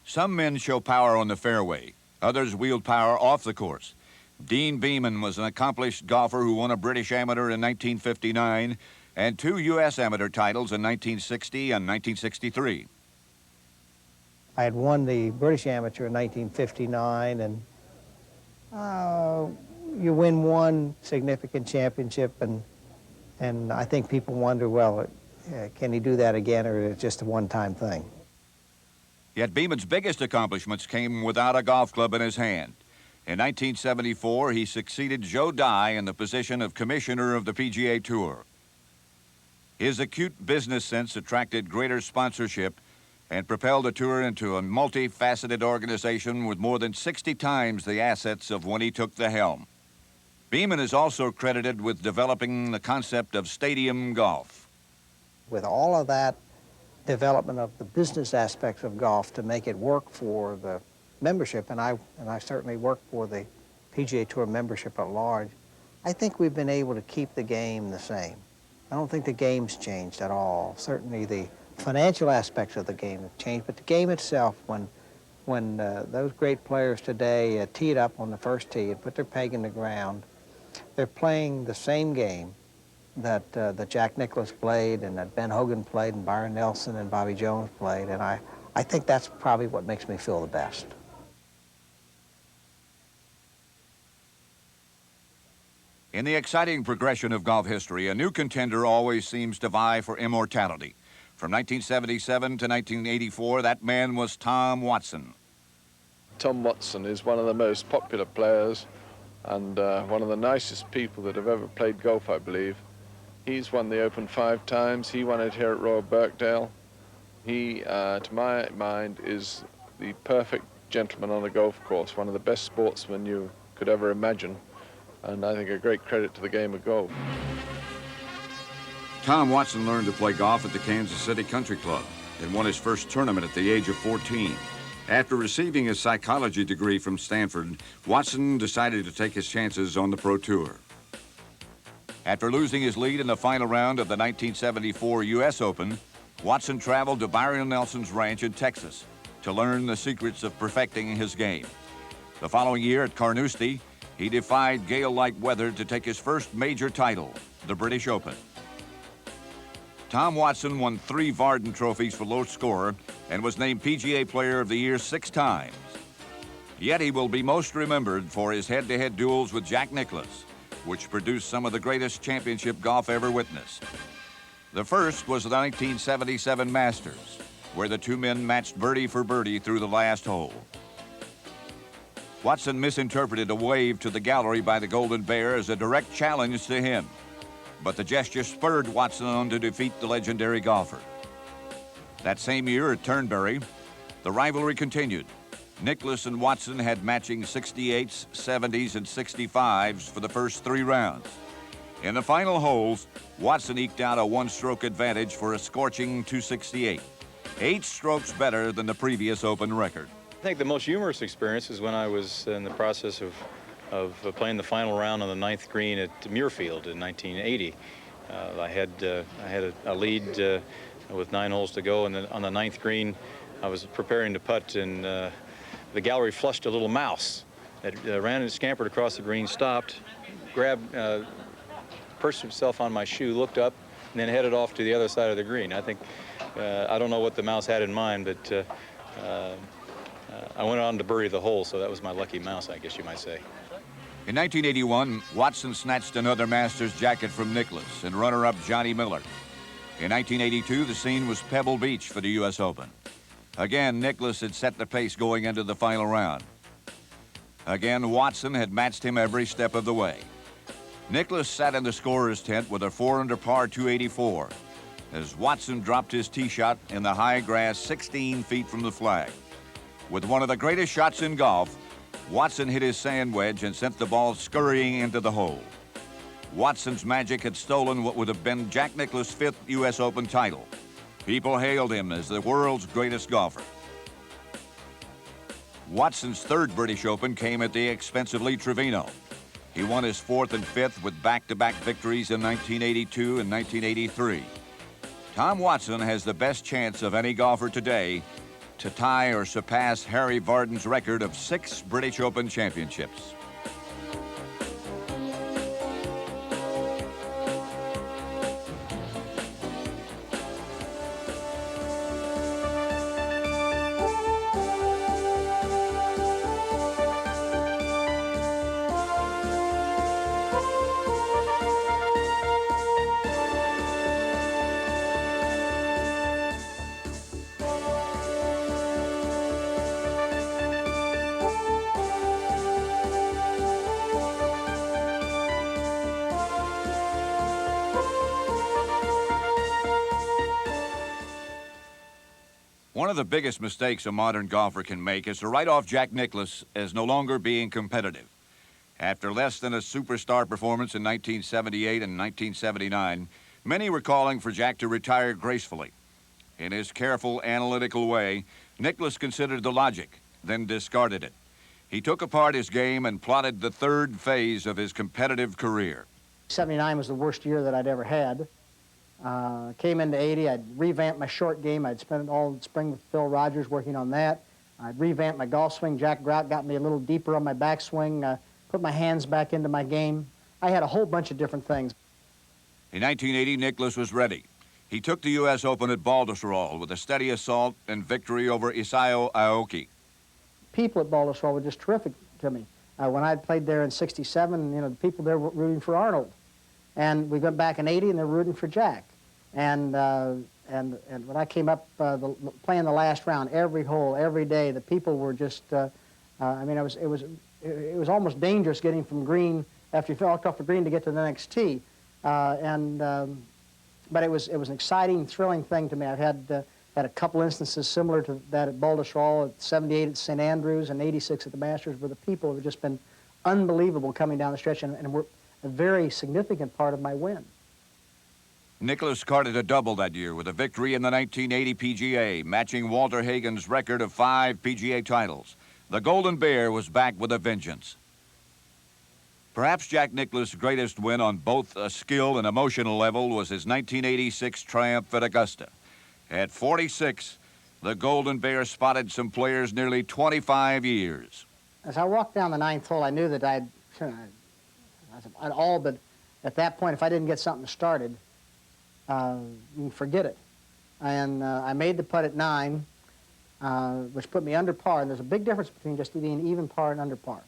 Some men show power on the fairway. Others wield power off the course. Dean Beman was an accomplished golfer who won a British Amateur in 1959 and 2 U.S. Amateur titles in 1960 and 1963. I had won the British Amateur in 1959, and you win one significant championship, and I think people wonder, well, can he do that again, or is it just a one-time thing? Yet Beeman's biggest accomplishments came without a golf club in his hand. In 1974, he succeeded Joe Dye in the position of commissioner of the PGA Tour. His acute business sense attracted greater sponsorship and propelled the tour into a multifaceted organization with more than 60 times the assets of when he took the helm. Beeman is also credited with developing the concept of stadium golf. With all of that development of the business aspects of golf to make it work for the membership, and I certainly work for the PGA Tour membership at large, I think we've been able to keep the game the same. I don't think the game's changed at all. Certainly the financial aspects of the game have changed, but the game itself, when those great players today tee it up on the first tee and put their peg in the ground, they're playing the same game that Jack Nicklaus played and that Ben Hogan played and Byron Nelson and Bobby Jones played, and I think that's probably what makes me feel the best. In the exciting progression of golf history, a new contender always seems to vie for immortality. From 1977 to 1984, that man was Tom Watson. Tom Watson is one of the most popular players and one of the nicest people that have ever played golf, I believe. He's won the Open 5 times. He won it here at Royal Birkdale. He, to my mind, is the perfect gentleman on a golf course, one of the best sportsmen you could ever imagine, and I think a great credit to the game of golf. Tom Watson learned to play golf at the Kansas City Country Club and won his first tournament at the age of 14. After receiving his psychology degree from Stanford, Watson decided to take his chances on the Pro Tour. After losing his lead in the final round of the 1974 U.S. Open, Watson traveled to Byron Nelson's ranch in Texas to learn the secrets of perfecting his game. The following year at Carnoustie, he defied gale-like weather to take his first major title, the British Open. Tom Watson won 3 Varden trophies for lowest scorer and was named PGA Player of the Year 6 times. Yet he will be most remembered for his head-to-head duels with Jack Nicklaus, which produced some of the greatest championship golf ever witnessed. The first was the 1977 Masters, where the 2 men matched birdie for birdie through the last hole. Watson misinterpreted a wave to the gallery by the Golden Bear as a direct challenge to him, but the gesture spurred Watson on to defeat the legendary golfer. That same year at Turnberry, the rivalry continued, Nicklaus and Watson had matching 68s, 70s, and 65s for the first 3 rounds. In the final holes, Watson eked out a 1-stroke advantage for a scorching 268, 8 strokes better than the previous Open record. I think the most humorous experience is when I was in the process of playing the final round on the 9th green at Muirfield in 1980. I had a lead with 9 holes to go, and then on the 9th green, I was preparing to putt, and the gallery flushed a little mouse that ran and scampered across the green, stopped, grabbed, perched himself on my shoe, looked up, and then headed off to the other side of the green. I think, I don't know what the mouse had in mind, but I went on to bury the hole, so that was my lucky mouse, I guess you might say. In 1981, Watson snatched another Masters jacket from Nicklaus and runner-up Johnny Miller. In 1982, the scene was Pebble Beach for the U.S. Open. Again, Nicklaus had set the pace going into the final round. Again, Watson had matched him every step of the way. Nicklaus sat in the scorer's tent with a 4-under par 284 as Watson dropped his tee shot in the high grass 16 feet from the flag. With one of the greatest shots in golf, Watson hit his sand wedge and sent the ball scurrying into the hole. Watson's magic had stolen what would have been Jack Nicklaus' 5th U.S. Open title. People hailed him as the world's greatest golfer. Watson's 3rd British Open came at the expense of Lee Trevino. He won his 4th and 5th with back-to-back victories in 1982 and 1983. Tom Watson has the best chance of any golfer today to tie or surpass Harry Vardon's record of 6 British Open championships. One of the biggest mistakes a modern golfer can make is to write off Jack Nicklaus as no longer being competitive. After less than a superstar performance in 1978 and 1979, many were calling for Jack to retire gracefully. In his careful, analytical way, Nicklaus considered the logic, then discarded it. He took apart his game and plotted the 3rd phase of his competitive career. 79 was the worst year that I'd ever had. Came into 80, I'd revamped my short game. I'd spent all spring with Phil Rogers working on that. I'd revamped my golf swing. Jack Grout got me a little deeper on my backswing, put my hands back into my game. I had a whole bunch of different things. In 1980, Nicklaus was ready. He took the U.S. Open at Baltusrol with a steady assault and victory over Isao Aoki. People at Baltusrol were just terrific to me. When I played there in '67, you know, the people there were rooting for Arnold. And we went back in 80, and they're rooting for Jack. And when I came up playing the last round, every hole, every day, the people were just, I mean, it was almost dangerous getting from green after you walked off the green to get to the next tee. But it was an exciting, thrilling thing to me. I've had a couple instances similar to that at Baltusrol, at '78 at St. Andrews, and '86 at the Masters, where the people have just been unbelievable coming down the stretch, and were a very significant part of my win. Nicklaus carded a double that year with a victory in the 1980 PGA, matching Walter Hagen's record of 5 PGA titles. The Golden Bear was back with a vengeance. Perhaps Jack Nicklaus' greatest win on both a skill and emotional level was his 1986 triumph at Augusta. At 46, the Golden Bear spotted some players nearly 25 years. As I walked down the 9th hole, I knew that I'd all but, at that point, if I didn't get something started, you can forget it. And I made the putt at 9, which put me under par. And there's a big difference between just being even par and under par.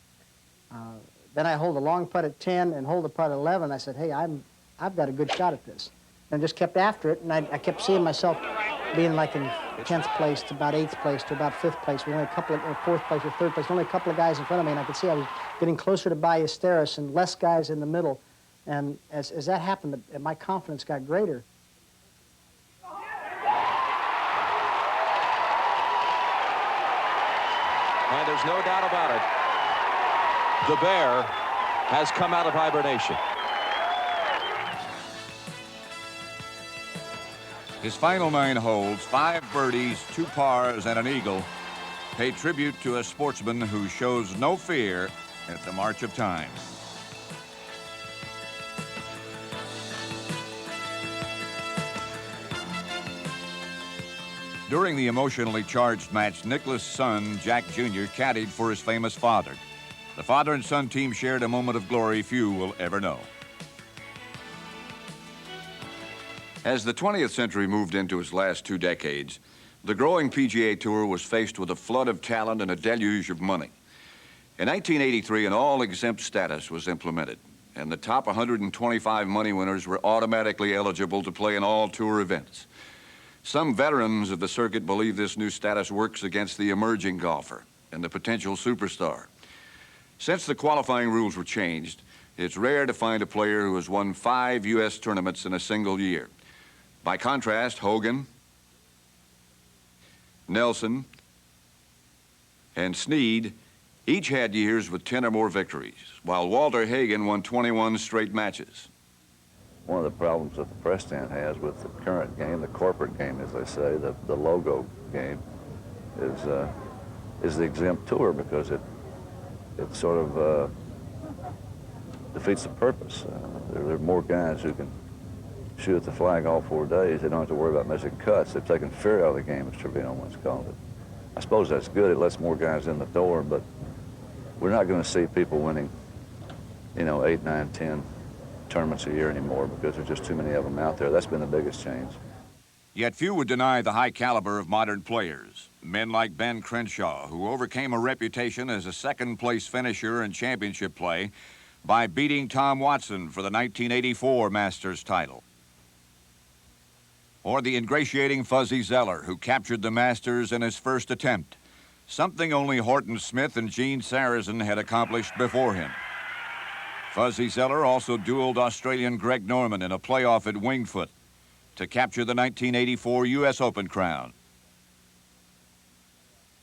Then I hold a long putt at 10 and hold the putt at 11. I said, hey, I've got a good shot at this. And just kept after it, and I kept seeing myself being like in 10th place to about 8th place to about 5th place. We only a couple of, or 4th place or 3rd place. Only a couple of guys in front of me, and I could see I was getting closer to Ballesteros and less guys in the middle. And as that happened, my confidence got greater. and there's no doubt about it. The bear has come out of hibernation. His final 9 holes, 5 birdies, 2 pars, and an eagle, pay tribute to a sportsman who shows no fear at the march of time. During the emotionally charged match, Nicklaus' son, Jack Jr., caddied for his famous father. The father and son team shared a moment of glory few will ever know. As the 20th century moved into its last 2 decades, the growing PGA Tour was faced with a flood of talent and a deluge of money. In 1983, an all-exempt status was implemented, and the top 125 money winners were automatically eligible to play in all tour events. Some veterans of the circuit believe this new status works against the emerging golfer and the potential superstar. Since the qualifying rules were changed, it's rare to find a player who has won 5 U.S. tournaments in a single year. By contrast, Hogan, Nelson, and Snead each had years with 10 or more victories, while Walter Hagen won 21 straight matches. One of the problems that the press stand has with the current game, the corporate game, as they say, the logo game, is the exempt tour, because it sort of defeats the purpose. There are more guys who can shoot at the flag all 4 days. They don't have to worry about missing cuts. They've taken fear out of the game, as Trevino once called it. I suppose that's good. It lets more guys in the door, but we're not going to see people winning, 8, 9, 10 tournaments a year anymore, because there's just too many of them out there. That's been the biggest change. Yet few would deny the high caliber of modern players. Men like Ben Crenshaw, who overcame a reputation as a second-place finisher in championship play by beating Tom Watson for the 1984 Masters title. Or the ingratiating Fuzzy Zeller, who captured the Masters in his first attempt, something only Horton Smith and Gene Sarazen had accomplished before him. Fuzzy Zeller also dueled Australian Greg Norman in a playoff at Winged Foot to capture the 1984 U.S. Open crown.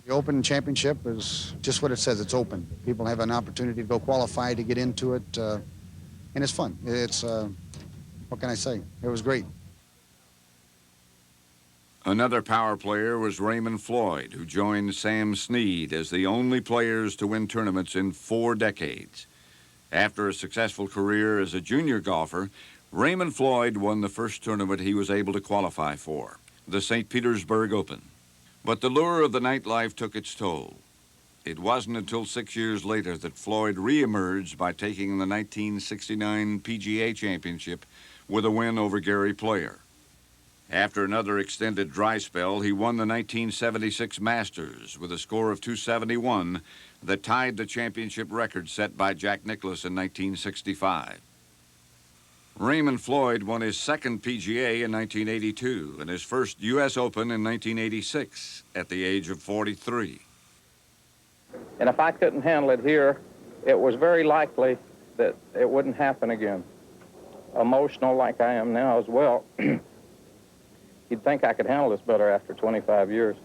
The Open Championship is just what it says. It's open. People have an opportunity to go qualify, to get into it, and it's fun. It's, what can I say? It was great. Another power player was Raymond Floyd, who joined Sam Snead as the only players to win tournaments in 4 decades. After a successful career as a junior golfer, Raymond Floyd won the first tournament he was able to qualify for, the St. Petersburg Open. But the lure of the nightlife took its toll. It wasn't until 6 years later that Floyd re-emerged by taking the 1969 PGA Championship with a win over Gary Player. After another extended dry spell, he won the 1976 Masters with a score of 271 that tied the championship record set by Jack Nicklaus in 1965. Raymond Floyd won his second PGA in 1982 and his first U.S. Open in 1986 at the age of 43. And if I couldn't handle it here, it was very likely that it wouldn't happen again. Emotional like I am now as well. You'd think I could handle this better after 25 years.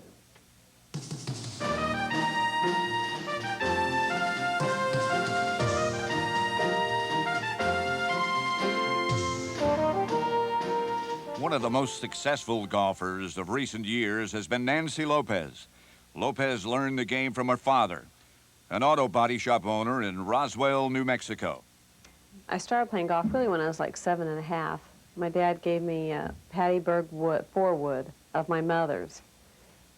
One of the most successful golfers of recent years has been Nancy Lopez. Lopez learned the game from her father, an auto body shop owner in Roswell, New Mexico. I started playing golf really when I was like 7½. My dad gave me a Pattyburg wood, 4-wood of my mother's.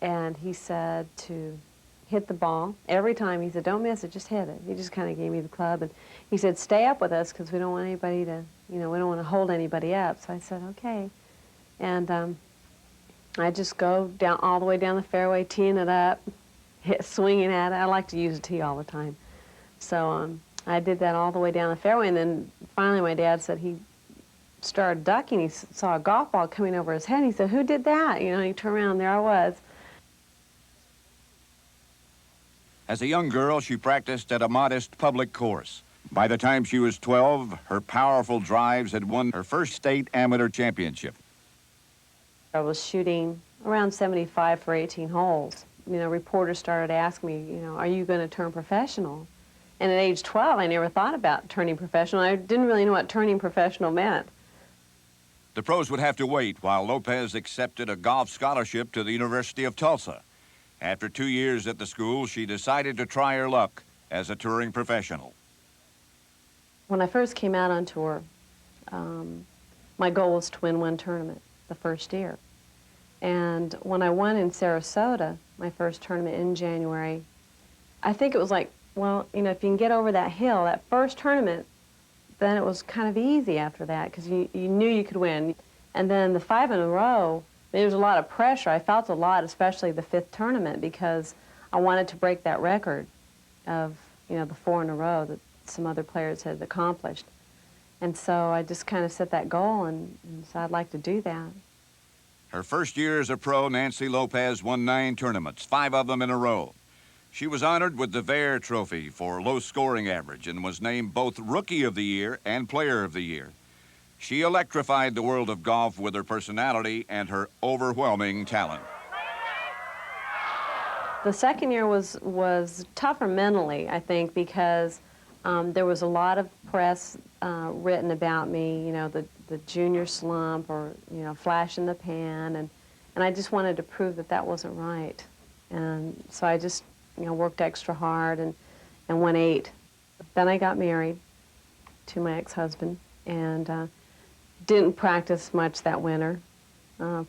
And he said to hit the ball. Every time he said, don't miss it, just hit it. He just kind of gave me the club. And he said, stay up with us because we don't want anybody to, we don't want to hold anybody up. So I said, okay. And I just go down all the way down the fairway, teeing it up, swinging at it. I like to use a tee all the time. So I did that all the way down the fairway. And then finally my dad said he started ducking. He saw a golf ball coming over his head. And he said, who did that? He turned around, and there I was. As a young girl, she practiced at a modest public course. By the time she was 12, her powerful drives had won her first state amateur championship. I was shooting around 75 for 18 holes. reporters started asking me, are you going to turn professional? And at age 12, I never thought about turning professional. I didn't really know what turning professional meant. The pros would have to wait while Lopez accepted a golf scholarship to the University of Tulsa. After 2 years at the school, she decided to try her luck as a touring professional. When I first came out on tour, my goal was to win one tournament the first year. And when I won in Sarasota, my first tournament in January, I think it was like, well, if you can get over that hill, that first tournament, then it was kind of easy after that because you knew you could win. And then the 5 in a row, there was a lot of pressure. I felt a lot, especially the 5th tournament, because I wanted to break that record of, the 4 in a row that some other players had accomplished. And so I just kind of set that goal, and so I'd like to do that. Her first year as a pro, Nancy Lopez won 9 tournaments, 5 of them in a row. She was honored with the Vare Trophy for low scoring average and was named both Rookie of the Year and Player of the Year. She electrified the world of golf with her personality and her overwhelming talent. The second year was tougher mentally, I think, because there was a lot of press written about me, the junior slump or, flash in the pan, and I just wanted to prove that that wasn't right. And so I just, worked extra hard and won 8. Then I got married to my ex-husband and didn't practice much that winter.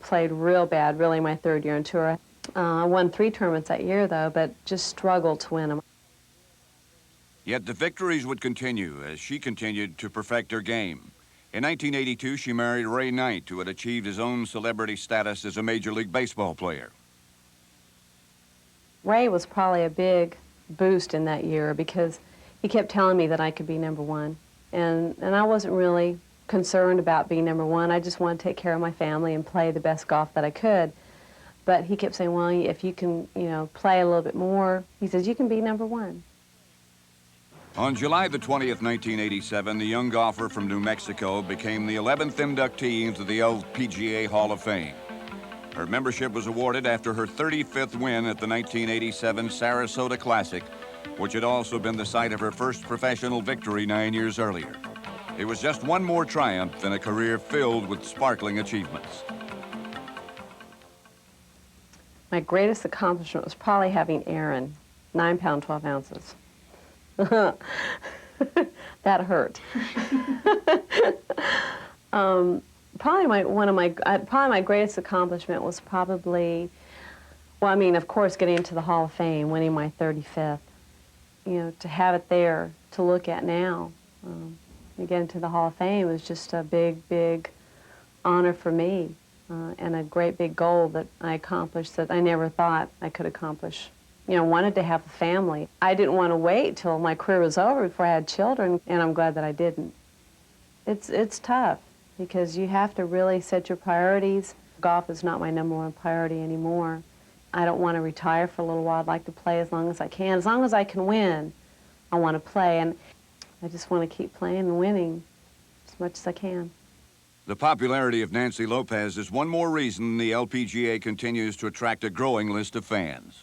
Played real bad, really, my 3rd year on tour. I won 3 tournaments that year, though, but just struggled to win them. Yet the victories would continue as she continued to perfect her game. In 1982, she married Ray Knight, who had achieved his own celebrity status as a Major League Baseball player. Ray was probably a big boost in that year because he kept telling me that I could be #1. And I wasn't really concerned about being #1. I just wanted to take care of my family and play the best golf that I could. But he kept saying, well, if you can, play a little bit more, he says, you can be #1. On July the 20th, 1987, the young golfer from New Mexico became the 11th inductee into the LPGA Hall of Fame. Her membership was awarded after her 35th win at the 1987 Sarasota Classic, which had also been the site of her first professional victory 9 years earlier. It was just one more triumph in a career filled with sparkling achievements. My greatest accomplishment was probably having Aaron, 9 pounds, 12 ounces. That hurt. Probably my greatest accomplishment was probably, of course, getting into the Hall of Fame, winning my 35th. To have it there to look at now, to get into the Hall of Fame was just a big, big honor for me, and a great big goal that I accomplished that I never thought I could accomplish. Wanted to have a family. I didn't want to wait till my career was over before I had children, and I'm glad that I didn't. It's tough because you have to really set your priorities. Golf is not my #1 priority anymore. I don't want to retire for a little while. I'd like to play as long as I can. As long as I can win, I want to play, and I just want to keep playing and winning as much as I can. The popularity of Nancy Lopez is one more reason the LPGA continues to attract a growing list of fans.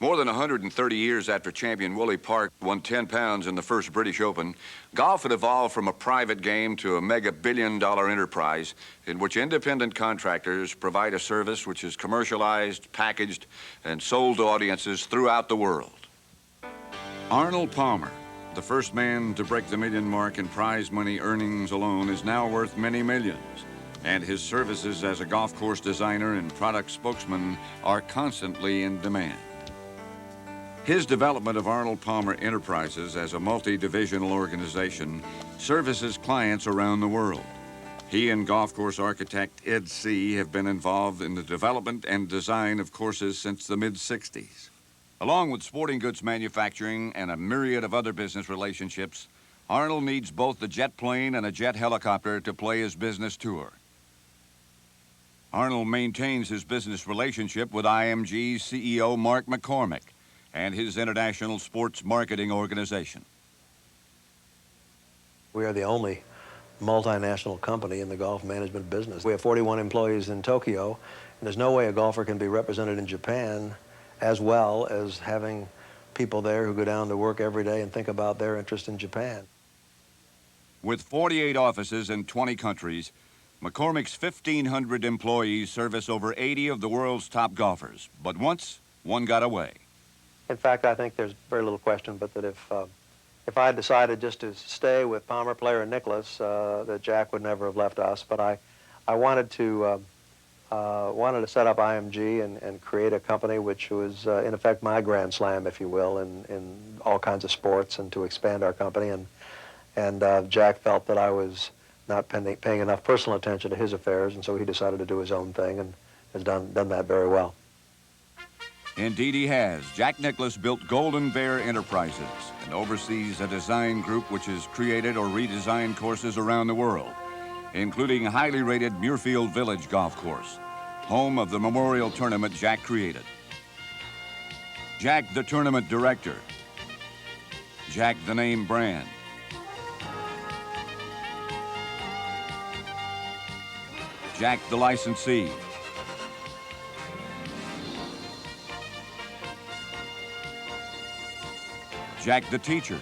More than 130 years after champion Willie Park won 10 pounds in the first British Open, golf had evolved from a private game to a mega-billion-dollar enterprise in which independent contractors provide a service which is commercialized, packaged, and sold to audiences throughout the world. Arnold Palmer, The first man to break the million mark in prize money earnings alone is now worth many millions, and his services as a golf course designer and product spokesman are constantly in demand. His development of Arnold Palmer Enterprises as a multi-divisional organization services clients around the world. He and golf course architect Ed C. have been involved in the development and design of courses since the mid-60s. Along with sporting goods manufacturing and a myriad of other business relationships, Arnold needs both the jet plane and a jet helicopter to play his business tour. Arnold maintains his business relationship with IMG CEO Mark McCormick and his international sports marketing organization. We are the only multinational company in the golf management business. We have 41 employees in Tokyo, and there's no way a golfer can be represented in Japan as well as having people there who go down to work every day and think about their interest in Japan. With 48 offices in 20 countries, McCormick's 1,500 employees service over 80 of the world's top golfers. But once, one got away. In fact, I think there's very little question but that if I had decided just to stay with Palmer, Player, and Nicklaus, that Jack would never have left us. But I wanted to set up IMG and create a company which was, in effect, my grand slam, if you will, in all kinds of sports, and to expand our company. And Jack felt that I was not paying enough personal attention to his affairs, and so he decided to do his own thing and has done that very well. Indeed he has. Jack Nicklaus built Golden Bear Enterprises and oversees a design group which has created or redesigned courses around the world, including a highly rated Muirfield Village golf course, home of the memorial tournament Jack created. Jack, the tournament director. Jack, the name brand. Jack, the licensee. Jack, the teacher.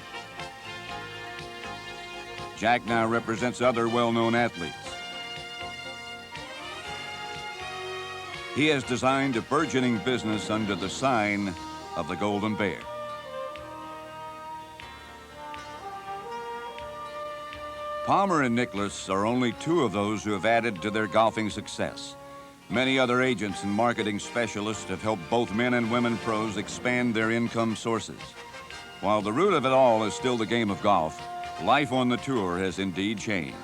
Jack now represents other well-known athletes. He has designed a burgeoning business under the sign of the Golden Bear. Palmer and Nicklaus are only two of those who have added to their golfing success. Many other agents and marketing specialists have helped both men and women pros expand their income sources. While the root of it all is still the game of golf, life on the tour has indeed changed.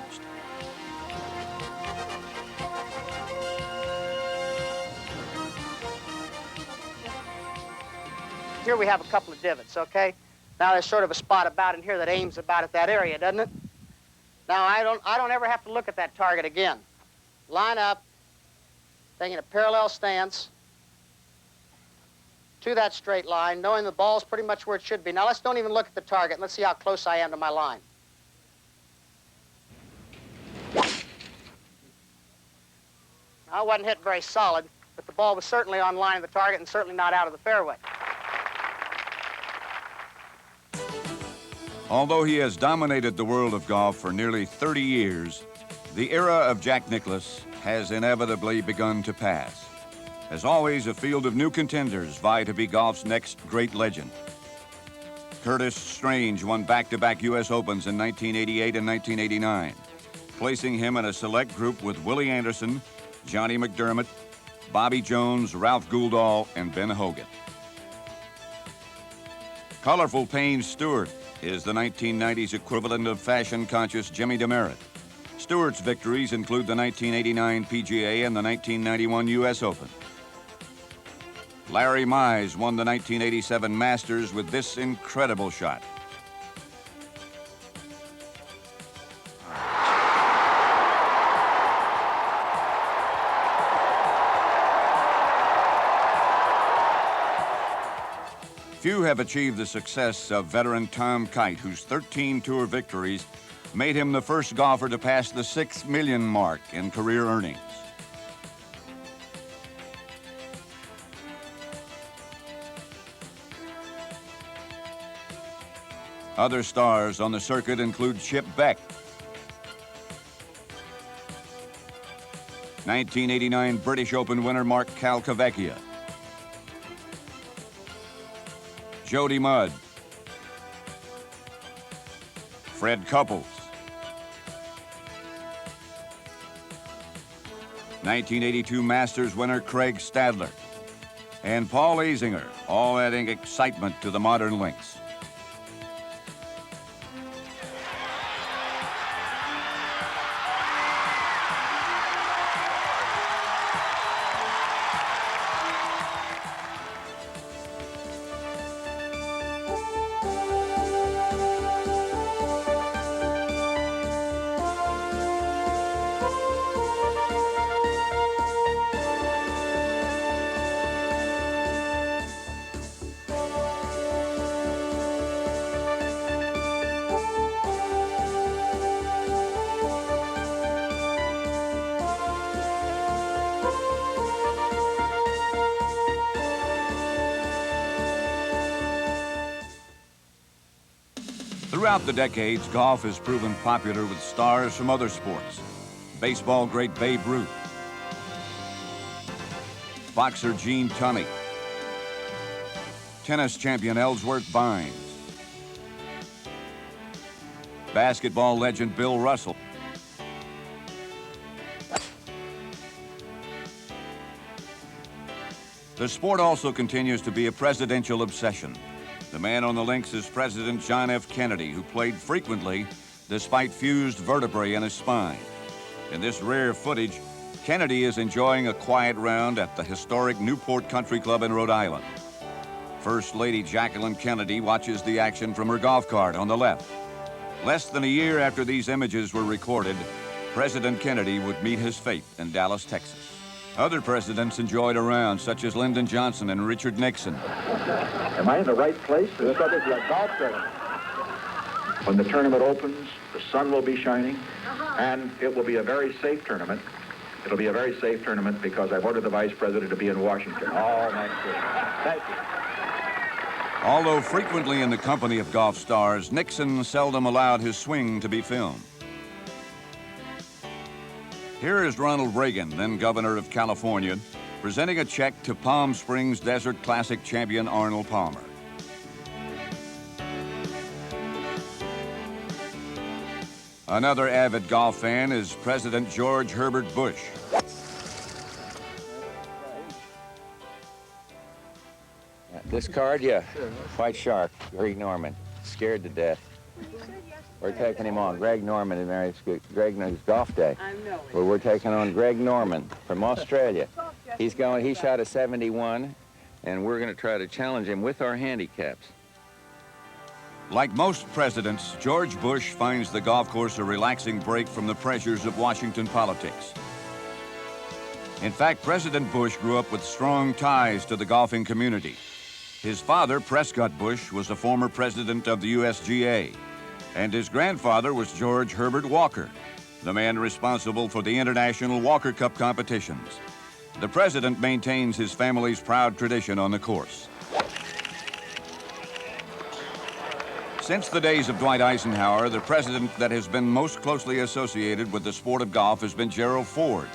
Here we have a couple of divots, okay? Now there's sort of a spot about in here that aims about at that area, doesn't it? Now I don't ever have to look at that target again. Line up, taking a parallel stance to that straight line, knowing the ball's pretty much where it should be. Now let's don't even look at the target. Let's see how close I am to my line. I wasn't hit very solid, but the ball was certainly on line of the target and certainly not out of the fairway. Although he has dominated the world of golf for nearly 30 years, the era of Jack Nicklaus has inevitably begun to pass. As always, a field of new contenders vie to be golf's next great legend. Curtis Strange won back-to-back U.S. Opens in 1988 and 1989, placing him in a select group with Willie Anderson, Johnny McDermott, Bobby Jones, Ralph Gouldall, and Ben Hogan. Colorful Payne Stewart is the 1990s equivalent of fashion-conscious Jimmy DeMeritt. Stewart's victories include the 1989 PGA and the 1991 U.S. Open. Larry Mize won the 1987 Masters with this incredible shot. Few have achieved the success of veteran Tom Kite, whose 13 tour victories made him the first golfer to pass the $6 million mark in career earnings. Other stars on the circuit include Chip Beck, 1989 British Open winner Mark Calcavecchia, Jody Mudd, Fred Couples. 1982 Masters winner Craig Stadler. And Paul Azinger, all adding excitement to the modern links. Throughout the decades, golf has proven popular with stars from other sports. Baseball great Babe Ruth, boxer Gene Tunney, tennis champion Ellsworth Vines, basketball legend Bill Russell, the sport also continues to be a presidential obsession. The man on the links is President John F. Kennedy, who played frequently despite fused vertebrae in his spine. In this rare footage, Kennedy is enjoying a quiet round at the historic Newport Country Club in Rhode Island. First Lady Jacqueline Kennedy watches the action from her golf cart on the left. Less than a year after these images were recorded, President Kennedy would meet his fate in Dallas, Texas. Other presidents enjoyed a round, such as Lyndon Johnson and Richard Nixon. Am I in the right place? This is a golf tournament. When the tournament opens, the sun will be shining, and it will be a very safe tournament. It'll be a very safe tournament because I've ordered the Vice President to be in Washington. Oh, my goodness. Thank you. Although frequently in the company of golf stars, Nixon seldom allowed his swing to be filmed. Here is Ronald Reagan, then governor of California, presenting a check to Palm Springs Desert Classic champion Arnold Palmer. Another avid golf fan is President George Herbert Bush. This card, yeah, White Shark, Greg Norman, scared to death. We're taking him on. Greg Norman, and Greg knows golf day. Well, we're taking on Greg Norman from Australia. He shot a 71, and we're going to try to challenge him with our handicaps. Like most presidents, George Bush finds the golf course a relaxing break from the pressures of Washington politics. In fact, President Bush grew up with strong ties to the golfing community. His father, Prescott Bush, was a former president of the USGA. And his grandfather was George Herbert Walker, the man responsible for the International Walker Cup competitions. The president maintains his family's proud tradition on the course. Since the days of Dwight Eisenhower, the president that has been most closely associated with the sport of golf has been Gerald Ford.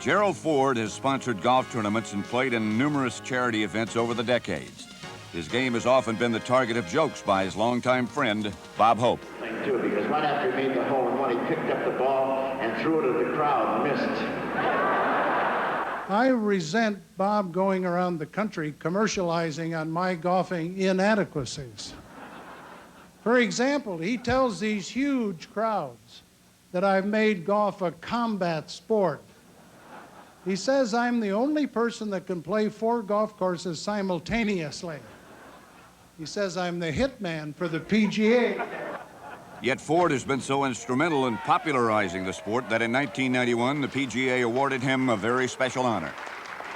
Gerald Ford has sponsored golf tournaments and played in numerous charity events over the decades. His game has often been the target of jokes by his longtime friend, Bob Hope. Too, because right after he made the hole-in-one, he picked up the ball and threw it at the crowd and missed. I resent Bob going around the country commercializing on my golfing inadequacies. For example, he tells these huge crowds that I've made golf a combat sport. He says I'm the only person that can play 4 golf courses simultaneously. He says I'm the hitman for the PGA. Yet Ford has been so instrumental in popularizing the sport that in 1991, the PGA awarded him a very special honor.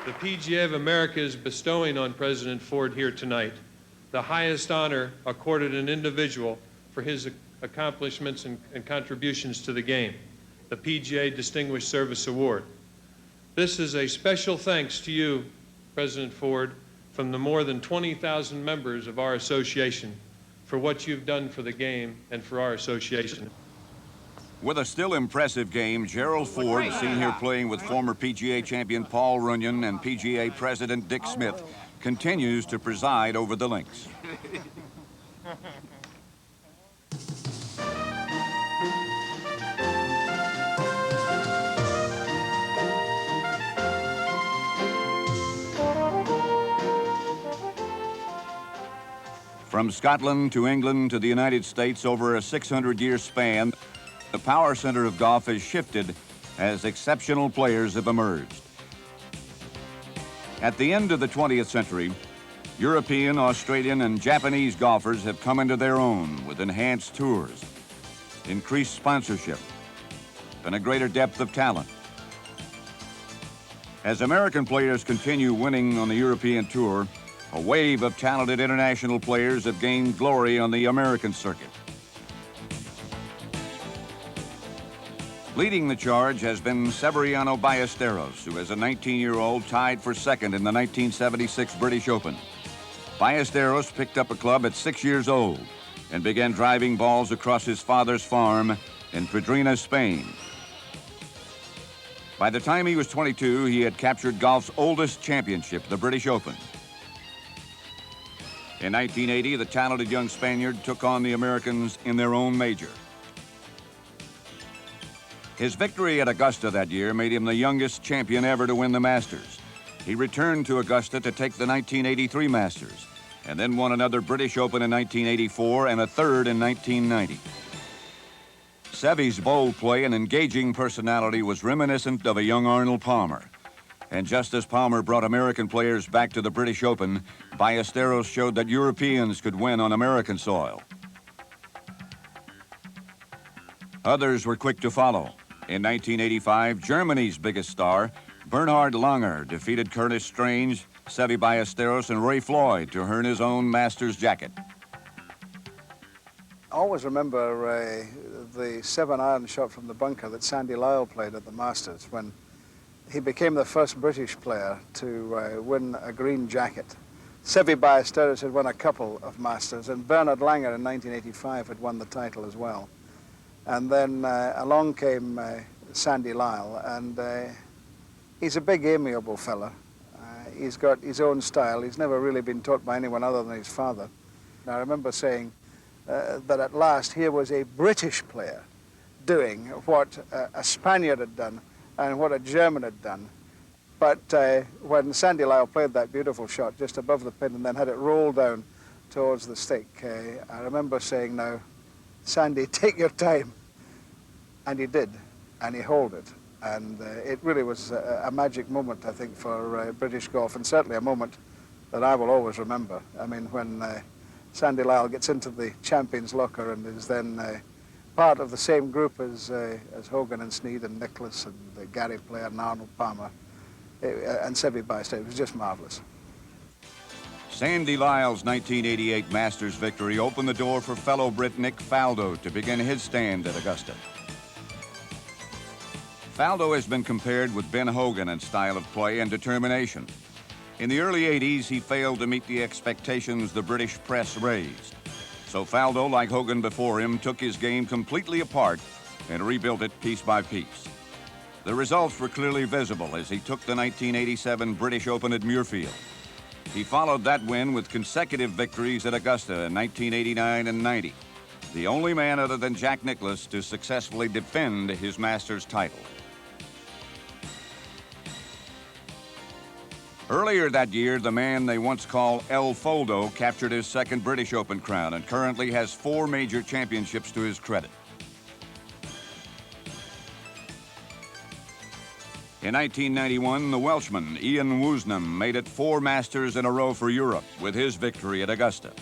The PGA of America is bestowing on President Ford here tonight the highest honor accorded an individual for his accomplishments and contributions to the game, the PGA Distinguished Service Award. This is a special thanks to you, President Ford, from the more than 20,000 members of our association for what you've done for the game and for our association. With a still impressive game, Gerald Ford, seen here playing with former PGA champion Paul Runyon and PGA President Dick Smith, continues to preside over the links. From Scotland to England to the United States over a 600-year span, the power center of golf has shifted as exceptional players have emerged. At the end of the 20th century, European, Australian, and Japanese golfers have come into their own with enhanced tours, increased sponsorship, and a greater depth of talent. As American players continue winning on the European Tour, a wave of talented international players have gained glory on the American circuit. Leading the charge has been Severiano Ballesteros, who as a 19-year-old tied for second in the 1976 British Open. Ballesteros picked up a club at 6 years old and began driving balls across his father's farm in Pedrina, Spain. By the time he was 22, he had captured golf's oldest championship, the British Open. In 1980, the talented young Spaniard took on the Americans in their own major. His victory at Augusta that year made him the youngest champion ever to win the Masters. He returned to Augusta to take the 1983 Masters, and then won another British Open in 1984 and a third in 1990. Seve's bold play and engaging personality was reminiscent of a young Arnold Palmer. And just as Palmer brought American players back to the British Open, Ballesteros showed that Europeans could win on American soil. Others were quick to follow. In 1985, Germany's biggest star, Bernhard Langer, defeated Curtis Strange, Seve Ballesteros, and Ray Floyd to earn his own Masters jacket. I always remember the 7-iron shot from the bunker that Sandy Lyle played at the Masters when he became the first British player to win a green jacket. Seve Ballesteros had won a couple of Masters, and Bernhard Langer in 1985 had won the title as well. And then along came Sandy Lyle, and he's a big, amiable fella. He's got his own style. He's never really been taught by anyone other than his father. And I remember saying that at last here was a British player doing what a Spaniard had done and what a German had done. But when Sandy Lyle played that beautiful shot just above the pin and then had it roll down towards the stick, I remember saying, "Now, Sandy, take your time." And he did, and he held it. And it really was a magic moment, I think, for British golf, and certainly a moment that I will always remember. I mean, when Sandy Lyle gets into the champions locker and is then part of the same group as Hogan and Snead and Nicklaus and Gary Player and Arnold Palmer and Seve Ballesteros, it was just marvelous. Sandy Lyle's 1988 Masters victory opened the door for fellow Brit Nick Faldo to begin his stand at Augusta. Faldo has been compared with Ben Hogan in style of play and determination. In the early 80s, he failed to meet the expectations the British press raised. So Faldo, like Hogan before him, took his game completely apart and rebuilt it piece by piece. The results were clearly visible as he took the 1987 British Open at Muirfield. He followed that win with consecutive victories at Augusta in 1989 and 90, the only man other than Jack Nicklaus to successfully defend his Masters title. Earlier that year, the man they once called El Foldo captured his second British Open crown and currently has 4 major championships to his credit. In 1991, the Welshman Ian Woosnam made it 4 Masters in a row for Europe with his victory at Augusta.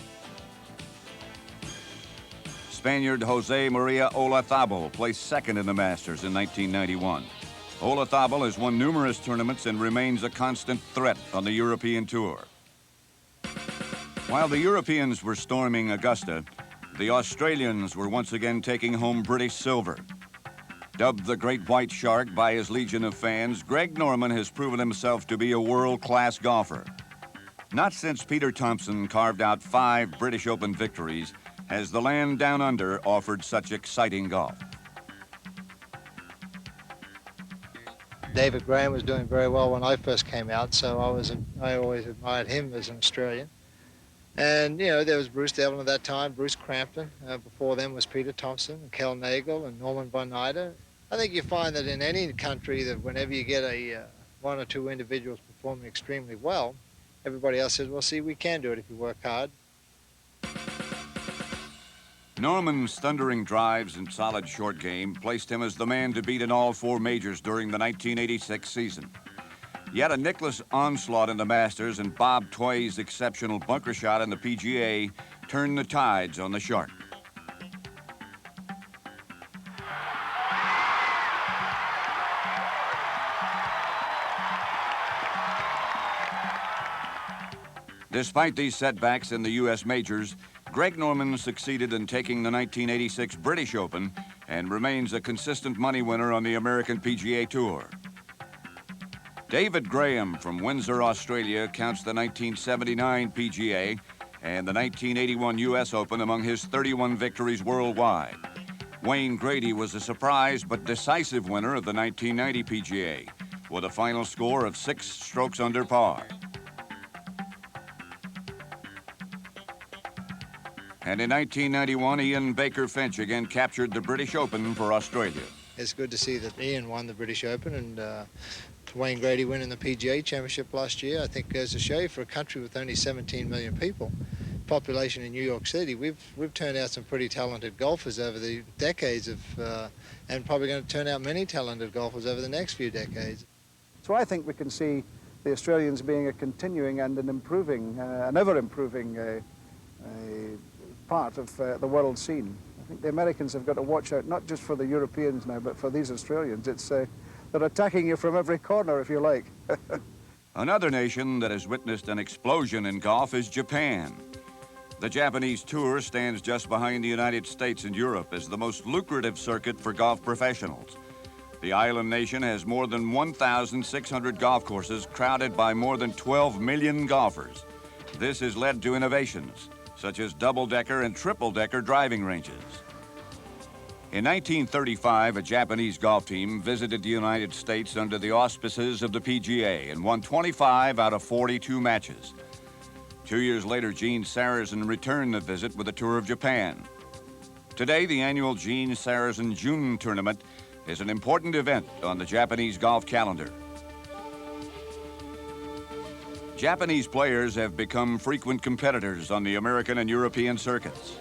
Spaniard Jose Maria Olazabal placed second in the Masters in 1991. Olazabal has won numerous tournaments and remains a constant threat on the European Tour. While the Europeans were storming Augusta, the Australians were once again taking home British silver. Dubbed the Great White Shark by his legion of fans, Greg Norman has proven himself to be a world-class golfer. Not since Peter Thomson carved out 5 British Open victories has the land down under offered such exciting golf. David Graham was doing very well when I first came out, so I always admired him as an Australian. And, you know, there was Bruce Devlin at that time, Bruce Crampton. Before them was Peter Thompson, and Kel Nagel, and Norman von Nyder. I think you find that in any country that whenever you get one or two individuals performing extremely well, everybody else says, well, see, we can do it if you work hard. Norman's thundering drives and solid short game placed him as the man to beat in all 4 majors during the 1986 season. Yet a Nicklaus onslaught in the Masters and Bob Tway's exceptional bunker shot in the PGA turned the tides on the Shark. Despite these setbacks in the U.S. majors, Greg Norman succeeded in taking the 1986 British Open and remains a consistent money winner on the American PGA Tour. David Graham from Windsor, Australia, counts the 1979 PGA and the 1981 U.S. Open among his 31 victories worldwide. Wayne Grady was a surprise but decisive winner of the 1990 PGA with a final score of 6 strokes under par. And in 1991, Ian Baker Finch again captured the British Open for Australia. It's good to see that Ian won the British Open and Wayne Grady winning the PGA Championship last year. I think goes to show you for a country with only 17 million people, population in New York City, we've turned out some pretty talented golfers over the decades and probably going to turn out many talented golfers over the next few decades. So I think we can see the Australians being a continuing and an improving, an ever-improving part of the world scene. I think the Americans have got to watch out, not just for the Europeans now, but for these Australians. They're attacking you from every corner, if you like. Another nation that has witnessed an explosion in golf is Japan. The Japanese tour stands just behind the United States and Europe as the most lucrative circuit for golf professionals. The island nation has more than 1,600 golf courses crowded by more than 12 million golfers. This has led to innovations, such as double-decker and triple-decker driving ranges. In 1935, a Japanese golf team visited the United States under the auspices of the PGA and won 25 out of 42 matches. 2 years later, Gene Sarazen returned the visit with a tour of Japan. Today, the annual Gene Sarazen June Tournament is an important event on the Japanese golf calendar. Japanese players have become frequent competitors on the American and European circuits.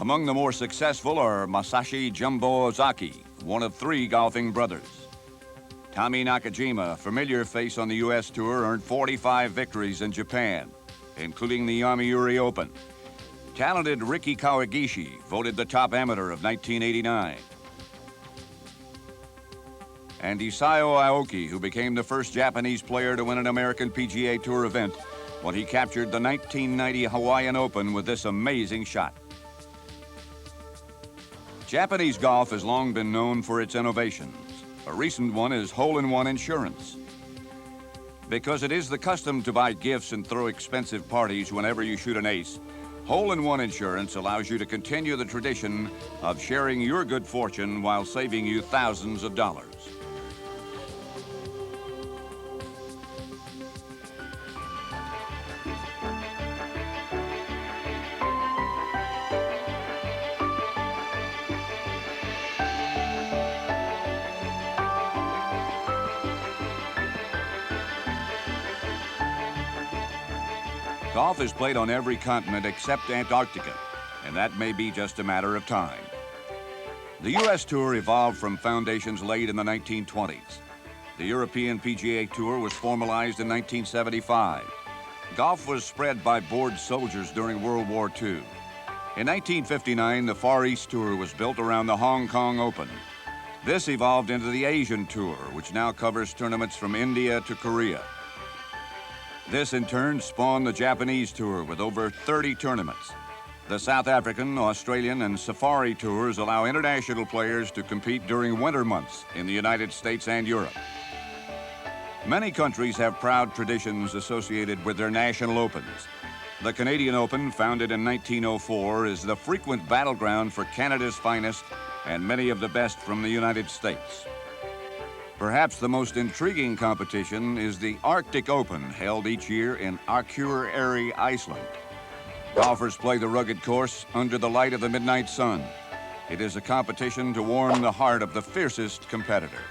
Among the more successful are Masashi Jumbo Ozaki, one of 3 golfing brothers. Tommy Nakajima, a familiar face on the U.S. Tour, earned 45 victories in Japan, including the Yomiuri Open. Talented Riki Kawagishi voted the top amateur of 1989. And Isao Aoki, who became the first Japanese player to win an American PGA Tour event when he captured the 1990 Hawaiian Open with this amazing shot. Japanese golf has long been known for its innovations. A recent one is hole-in-one insurance. Because it is the custom to buy gifts and throw expensive parties whenever you shoot an ace, hole-in-one insurance allows you to continue the tradition of sharing your good fortune while saving you thousands of dollars. Golf is played on every continent except Antarctica, and that may be just a matter of time. The U.S. Tour evolved from foundations laid in the 1920s. The European PGA Tour was formalized in 1975. Golf was spread by bored soldiers during World War II. In 1959, the Far East Tour was built around the Hong Kong Open. This evolved into the Asian Tour, which now covers tournaments from India to Korea. This, in turn, spawned the Japanese Tour with over 30 tournaments. The South African, Australian, and Safari Tours allow international players to compete during winter months in the United States and Europe. Many countries have proud traditions associated with their national opens. The Canadian Open, founded in 1904, is the frequent battleground for Canada's finest and many of the best from the United States. Perhaps the most intriguing competition is the Arctic Open, held each year in Akureyri, Iceland. Golfers play the rugged course under the light of the midnight sun. It is a competition to warm the heart of the fiercest competitor.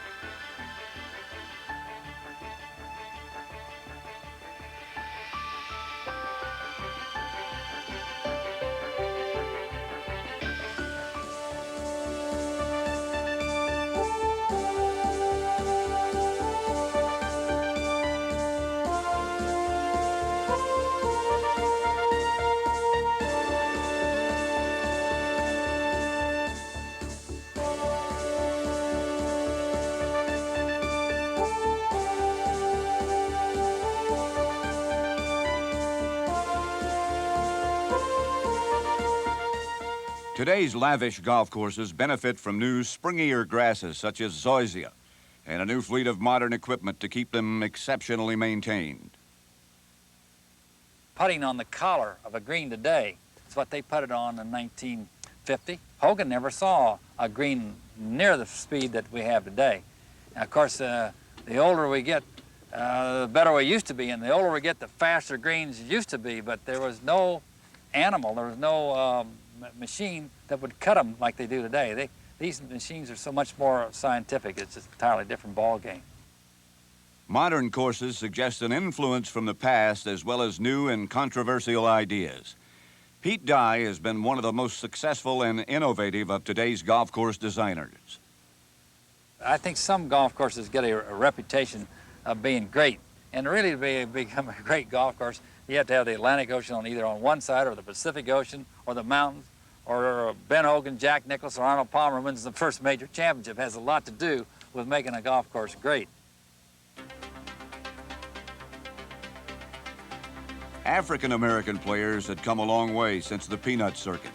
Today's lavish golf courses benefit from new, springier grasses such as zoysia and a new fleet of modern equipment to keep them exceptionally maintained. Putting on the collar of a green today is what they put it on in 1950. Hogan never saw a green near the speed that we have today. Now, of course, the older we get, the better we used to be, and the older we get, the faster greens used to be, but there was no animal, there was no machine that would cut them like they do today. These machines are so much more scientific. It's just an entirely different ball game. Modern courses suggest an influence from the past as well as new and controversial ideas. Pete Dye has been one of the most successful and innovative of today's golf course designers. I think some golf courses get a reputation of being great. And really to become a great golf course, you have to have the Atlantic Ocean on either on one side or the Pacific Ocean or the mountains, or Ben Hogan, Jack Nicklaus, or Arnold Palmer wins the first major championship. It has a lot to do with making a golf course great. African-American players had come a long way since the peanut circuit.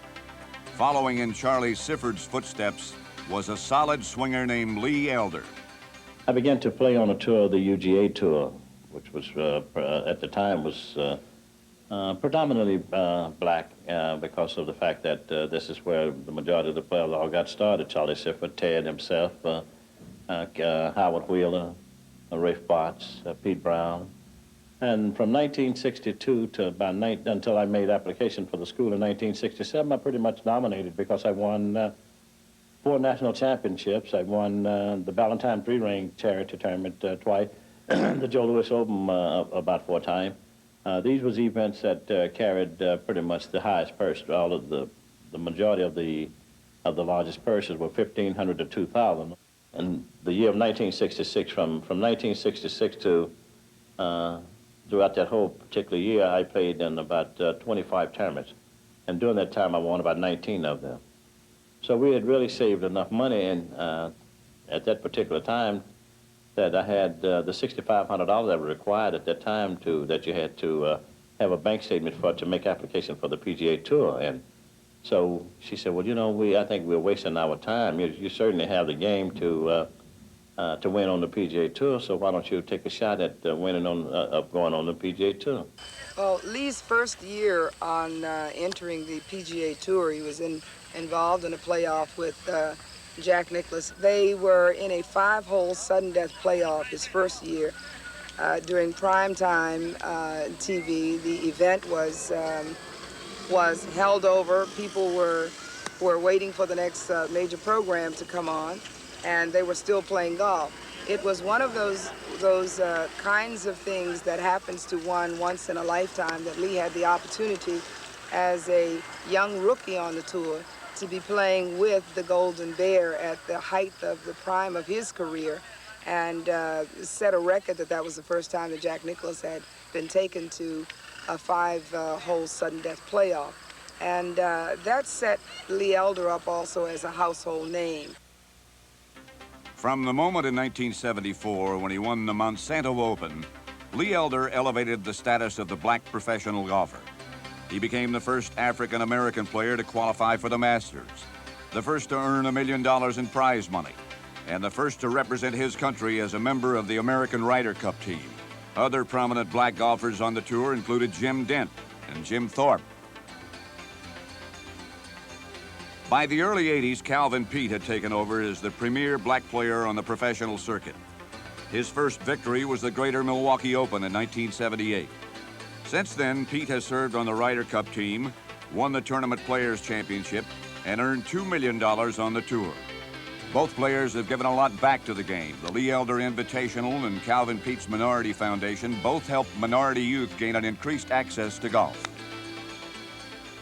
Following in Charlie Sifford's footsteps was a solid swinger named Lee Elder. I began to play on a tour of the UGA tour, which was at the time was predominantly black because of the fact that this is where the majority of the players all got started. Charlie Sifford, Ted himself, Howard Wheeler, Rafe Botts, Pete Brown. And from 1962 to about until I made application for the school in 1967, I pretty much dominated because I won 4 national championships. I won the Valentine Three-Ring Charity Tournament twice, the Joe Louis Open about 4 times. These was events that carried pretty much the highest purse. All of the majority of the largest purses were $1,500 to $2,000. And the year of 1966, from 1966 to throughout that whole particular year, I played in about 25 tournaments. And during that time, I won about 19 of them. So we had really saved enough money and at that particular time that I had the $6,500 that were required at that time that you had to have a bank statement for to make application for the PGA Tour. And so she said, well, you know, I think we're wasting our time. You certainly have the game to win on the PGA Tour, so why don't you take a shot at winning on going on the PGA Tour? Well, Lee's first year on entering the PGA Tour, he was involved in a playoff with Jack Nicklaus. They were in a 5-hole sudden death playoff his first year. During prime time TV, the event was held over. People were waiting for the next major program to come on, and they were still playing golf. It was one of those kinds of things that happens to one once in a lifetime, that Lee had the opportunity as a young rookie on the tour to be playing with the Golden Bear at the height of the prime of his career, and set a record that was the first time that Jack Nicklaus had been taken to a 5-hole sudden death playoff. And that set Lee Elder up also as a household name. From the moment in 1974 when he won the Monsanto Open, Lee Elder elevated the status of the black professional golfer. He became the first African-American player to qualify for the Masters, the first to earn $1 million in prize money, and the first to represent his country as a member of the American Ryder Cup team. Other prominent black golfers on the tour included Jim Dent and Jim Thorpe. By the early 80s, Calvin Peete had taken over as the premier black player on the professional circuit. His first victory was the Greater Milwaukee Open in 1978. Since then, Peete has served on the Ryder Cup team, won the Tournament Players Championship, and earned $2 million on the tour. Both players have given a lot back to the game. The Lee Elder Invitational and Calvin Peete's Minority Foundation both helped minority youth gain an increased access to golf.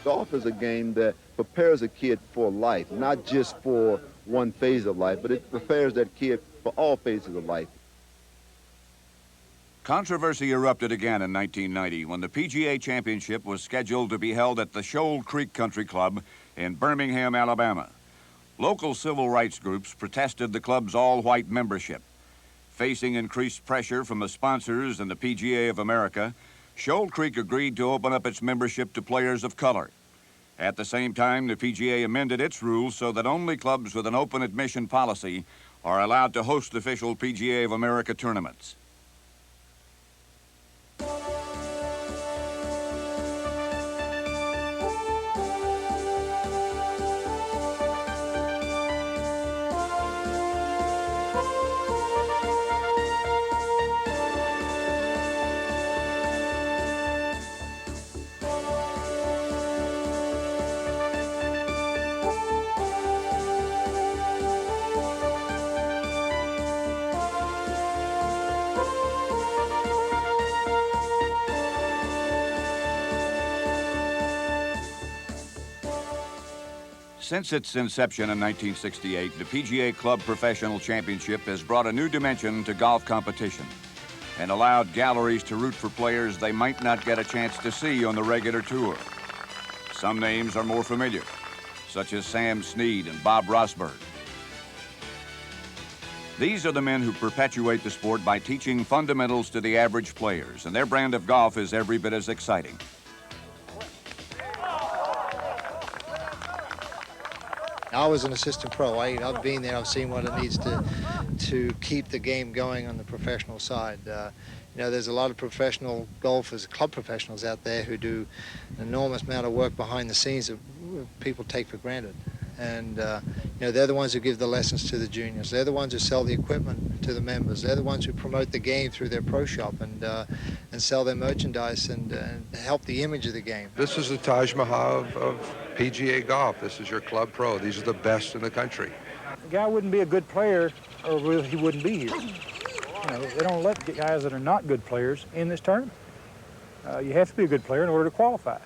Golf is a game that prepares a kid for life, not just for one phase of life, but it prepares that kid for all phases of life. Controversy erupted again in 1990 when the PGA Championship was scheduled to be held at the Shoal Creek Country Club in Birmingham, Alabama. Local civil rights groups protested the club's all-white membership. Facing increased pressure from the sponsors and the PGA of America, Shoal Creek agreed to open up its membership to players of color. At the same time, the PGA amended its rules so that only clubs with an open admission policy are allowed to host official PGA of America tournaments. Since its inception in 1968, the PGA Club Professional Championship has brought a new dimension to golf competition and allowed galleries to root for players they might not get a chance to see on the regular tour. Some names are more familiar, such as Sam Snead and Bob Rosberg. These are the men who perpetuate the sport by teaching fundamentals to the average players, and their brand of golf is every bit as exciting. I was an assistant pro. I've been there. I've seen what it needs to keep the game going on the professional side. You know, there's a lot of professional golfers, club professionals out there who do an enormous amount of work behind the scenes that people take for granted. And, you know, they're the ones who give the lessons to the juniors. They're the ones who sell the equipment to the members. They're the ones who promote the game through their pro shop and sell their merchandise and help the image of the game. This is the Taj Mahal of PGA golf. This is your club pro. These are the best in the country. A guy wouldn't be a good player or he wouldn't be here. You know, they don't let guys that are not good players in this tournament. You have to be a good player in order to qualify.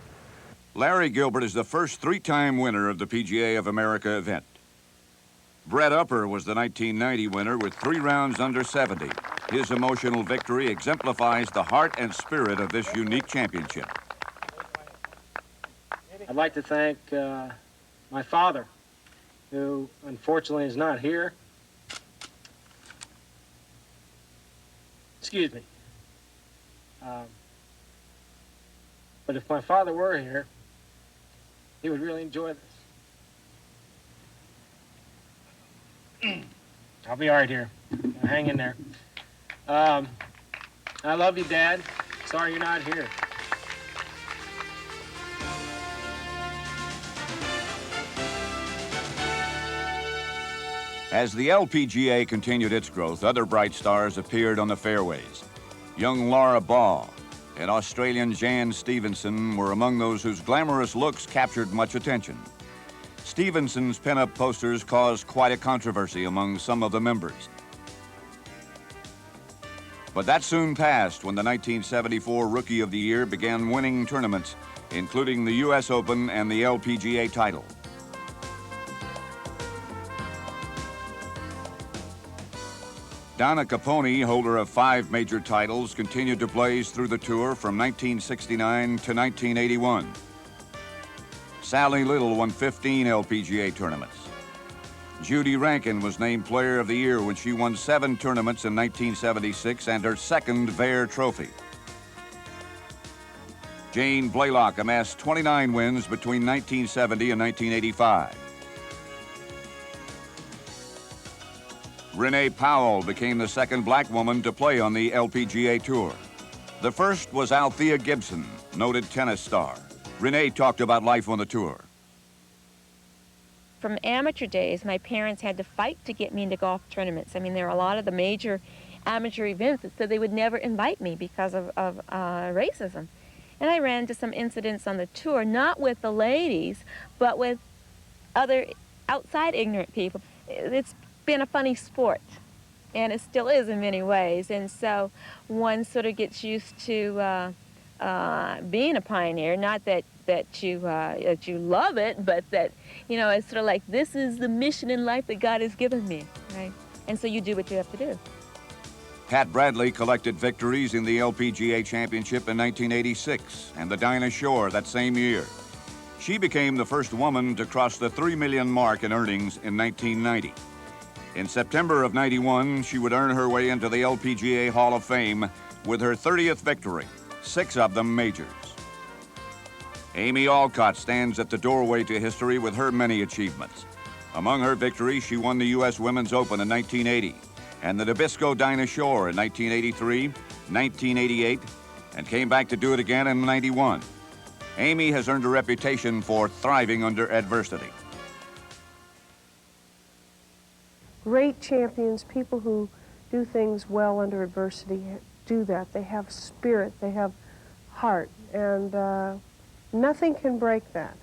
Larry Gilbert is the first three-time winner of the PGA of America event. Brett Upper was the 1990 winner with 3 rounds under 70. His emotional victory exemplifies the heart and spirit of this unique championship. I'd like to thank my father, who unfortunately is not here. Excuse me. But if my father were here, he would really enjoy this. I'll be all right here. Hang in there. I love you, Dad. Sorry you're not here. As the LPGA continued its growth, other bright stars appeared on the fairways. Young Laura Baugh and Australian Jan Stevenson were among those whose glamorous looks captured much attention. Stevenson's pinup posters caused quite a controversy among some of the members. But that soon passed when the 1974 Rookie of the Year began winning tournaments, including the U.S. Open and the LPGA title. Donna Capone, holder of 5 major titles, continued to blaze through the tour from 1969 to 1981. Sally Little won 15 LPGA tournaments. Judy Rankin was named Player of the Year when she won 7 tournaments in 1976 and her second Vare Trophy. Jane Blaylock amassed 29 wins between 1970 and 1985. Renee Powell became the second black woman to play on the LPGA Tour. The first was Althea Gibson, noted tennis star. Renee talked about life on the tour. From amateur days, my parents had to fight to get me into golf tournaments. I mean, there are a lot of the major amateur events that said they would never invite me because of racism. And I ran into some incidents on the tour, not with the ladies, but with other outside ignorant people. It's been a funny sport, and it still is in many ways. And so one sort of gets used to being a pioneer, not that you love it, but that, you know, it's sort of like, this is the mission in life that God has given me, right? And so you do what you have to do. Pat Bradley collected victories in the LPGA Championship in 1986 and the Dinah Shore that same year. She became the first woman to cross the $3 million mark in earnings in 1990. In September of '91, she would earn her way into the LPGA Hall of Fame with her 30th victory, 6 of them majors. Amy Alcott stands at the doorway to history with her many achievements. Among her victories, she won the U.S. Women's Open in 1980 and the Nabisco Dinah Shore in 1983, 1988, and came back to do it again in 91. Amy has earned a reputation for thriving under adversity. Great champions, people who do things well under adversity, do that. They have spirit, they have heart, and nothing can break that.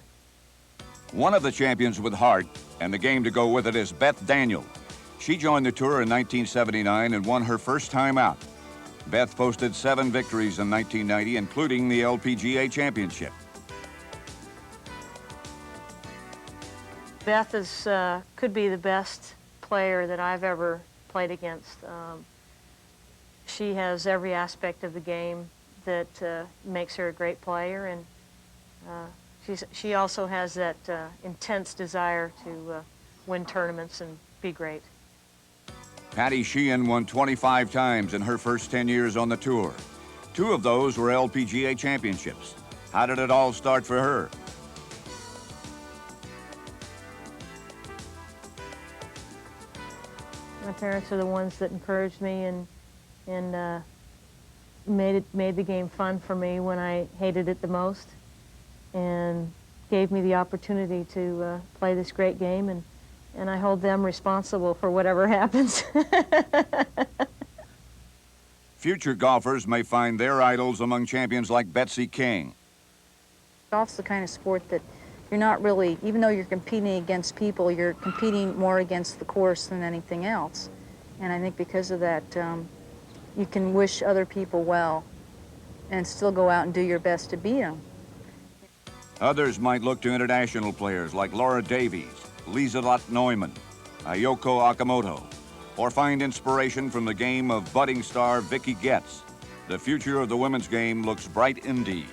One of the champions with heart and the game to go with it is Beth Daniel. She joined the tour in 1979 and won her first time out. Beth posted 7 victories in 1990, including the LPGA Championship. Beth is, could be the best player that I've ever played against. She has every aspect of the game that makes her a great player, and she also has that intense desire to win tournaments and be great. Patty Sheehan won 25 times in her first 10 years on the tour. 2 of those were LPGA championships. How did it all start for her? My parents are the ones that encouraged me and made the game fun for me when I hated it the most, and gave me the opportunity to play this great game, and I hold them responsible for whatever happens. Future golfers may find their idols among champions like Betsy King. Golf's the kind of sport that you're not really, even though you're competing against people, you're competing more against the course than anything else. And I think because of that, you can wish other people well and still go out and do your best to beat them. Others might look to international players like Laura Davies, Liselott Neumann, Ayoko Akamoto, or find inspiration from the game of budding star Vicky Getz. The future of the women's game looks bright indeed.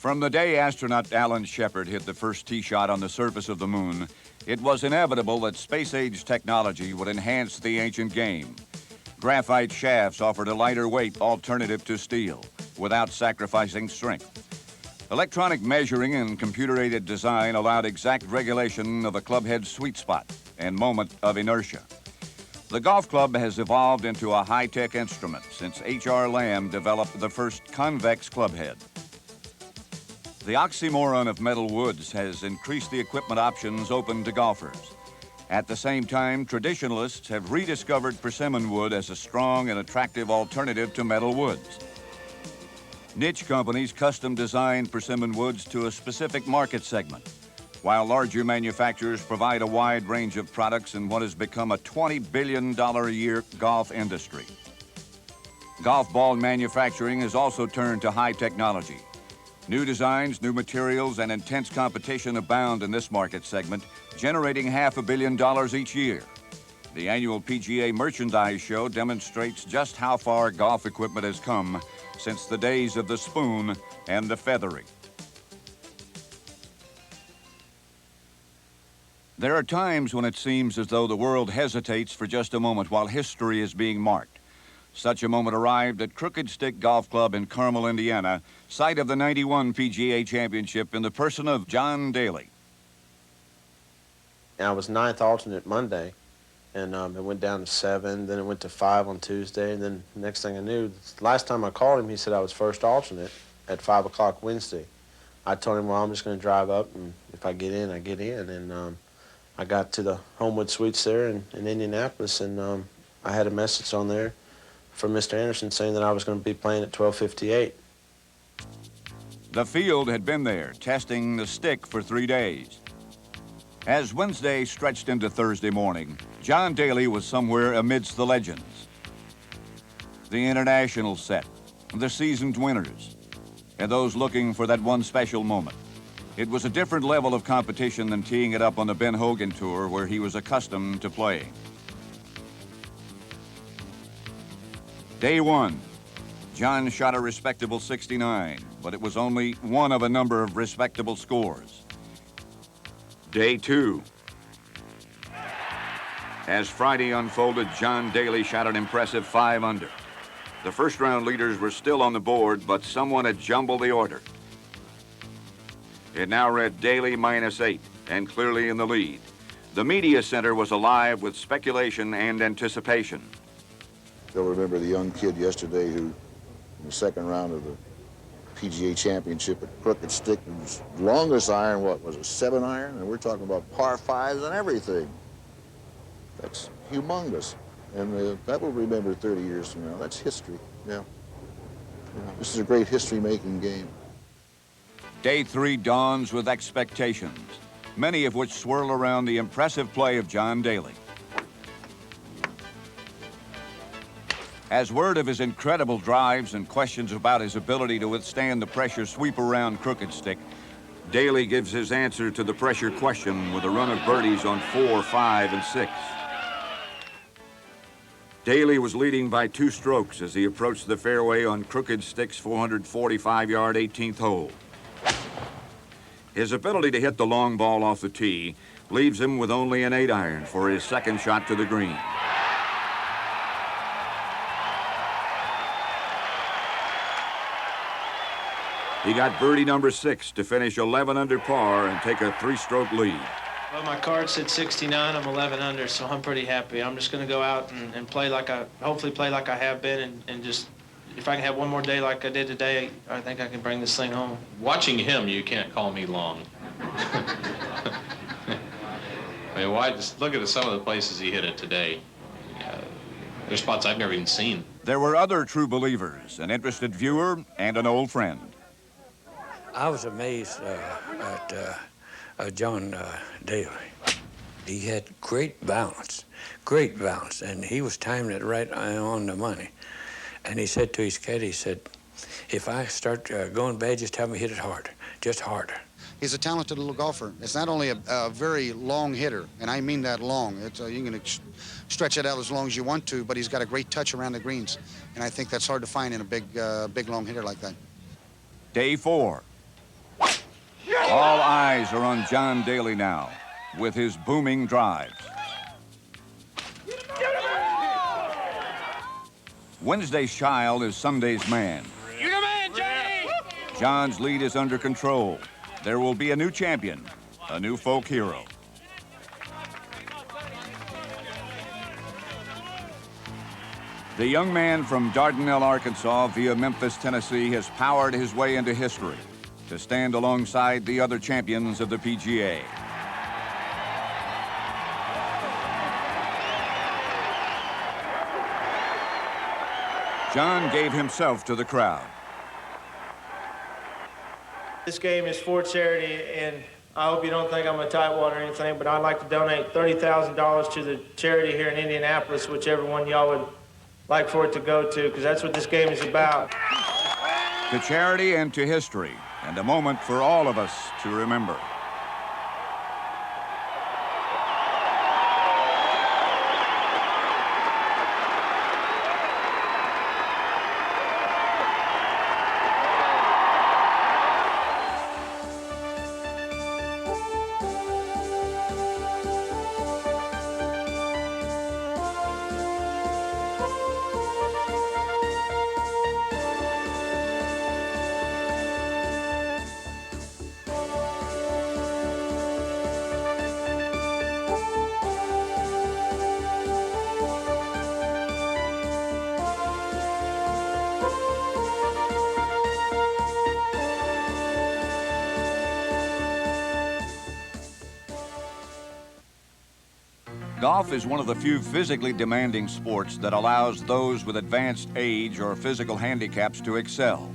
From the day astronaut Alan Shepard hit the first tee shot on the surface of the moon, it was inevitable that space-age technology would enhance the ancient game. Graphite shafts offered a lighter weight alternative to steel, without sacrificing strength. Electronic measuring and computer-aided design allowed exact regulation of a clubhead's sweet spot and moment of inertia. The golf club has evolved into a high-tech instrument since H.R. Lamb developed the first convex clubhead. The oxymoron of metal woods has increased the equipment options open to golfers. At the same time, traditionalists have rediscovered persimmon wood as a strong and attractive alternative to metal woods. Niche companies custom design persimmon woods to a specific market segment, while larger manufacturers provide a wide range of products in what has become a $20 billion a year golf industry. Golf ball manufacturing has also turned to high technology. New designs, new materials, and intense competition abound in this market segment, generating $500 million each year. The annual PGA Merchandise Show demonstrates just how far golf equipment has come since the days of the spoon and the feathery. There are times when it seems as though the world hesitates for just a moment while history is being marked. Such a moment arrived at Crooked Stick Golf Club in Carmel, Indiana, site of the '91 PGA Championship, in the person of John Daly. I was 9th alternate Monday, and it went down to 7, then it went to 5 on Tuesday, and then the next thing I knew, last time I called him, he said I was first alternate at 5 o'clock Wednesday. I told him, well, I'm just going to drive up, and if I get in, I get in. And I got to the Homewood Suites there in Indianapolis, and I had a message on there from Mr. Anderson saying that I was going to be playing at 12:58. The field had been there, testing the stick for 3 days. As Wednesday stretched into Thursday morning, John Daly was somewhere amidst the legends. the international set, the seasoned winners, and those looking for that one special moment. It was a different level of competition than teeing it up on the Ben Hogan Tour where he was accustomed to playing. Day one, John shot a respectable 69, but it was only one of a number of respectable scores. Day two. As Friday unfolded, John Daly shot an impressive 5 under. The first round leaders were still on the board, but someone had jumbled the order. It now read Daly -8 and clearly in the lead. The media center was alive with speculation and anticipation. Still remember the young kid yesterday who, in the second round of the PGA Championship at Crooked Stick, whose longest iron, what was it, 7 iron? And we're talking about par 5s and everything. That's humongous. And that will remember 30 years from now. That's history, yeah. This is a great history-making game. Day 3 dawns with expectations, many of which swirl around the impressive play of John Daly. As word of his incredible drives and questions about his ability to withstand the pressure sweep around Crooked Stick, Daly gives his answer to the pressure question with a run of birdies on 4, 5, and 6. Daly was leading by 2 strokes as he approached the fairway on Crooked Stick's 445-yard 18th hole. His ability to hit the long ball off the tee leaves him with only an 8 iron for his second shot to the green. He got birdie number 6 to finish 11 under par and take a 3-stroke lead. Well, my card said 69. I'm 11 under, so I'm pretty happy. I'm just going to go out and play like hopefully play like I have been, and just, if I can have one more day like I did today, I think I can bring this thing home. Watching him, you can't call me long. I mean, why? Just look at some of the places he hit it today. There's spots I've never even seen. There were other true believers, an interested viewer, and an old friend. I was amazed at John Daly. He had great balance, and he was timing it right on the money. And he said to his caddy, he said, if I start going bad, just have me hit it hard, just harder. He's a talented little golfer. It's not only a very long hitter, and I mean that long. It's, you can stretch it out as long as you want to, but he's got a great touch around the greens. And I think that's hard to find in a big long hitter like that. Day 4. All eyes are on John Daly now with his booming drives. Wednesday's child is Sunday's man. You're the man, Johnny! John's lead is under control. There will be a new champion, a new folk hero. The young man from Dardanelle, Arkansas, via Memphis, Tennessee, has powered his way into history to stand alongside the other champions of the PGA. John gave himself to the crowd. This game is for charity, and I hope you don't think I'm a tightwad or anything, but I'd like to donate $30,000 to the charity here in Indianapolis, whichever one y'all would like for it to go to, because that's what this game is about. To charity and to history, and a moment for all of us to remember. Golf is one of the few physically demanding sports that allows those with advanced age or physical handicaps to excel.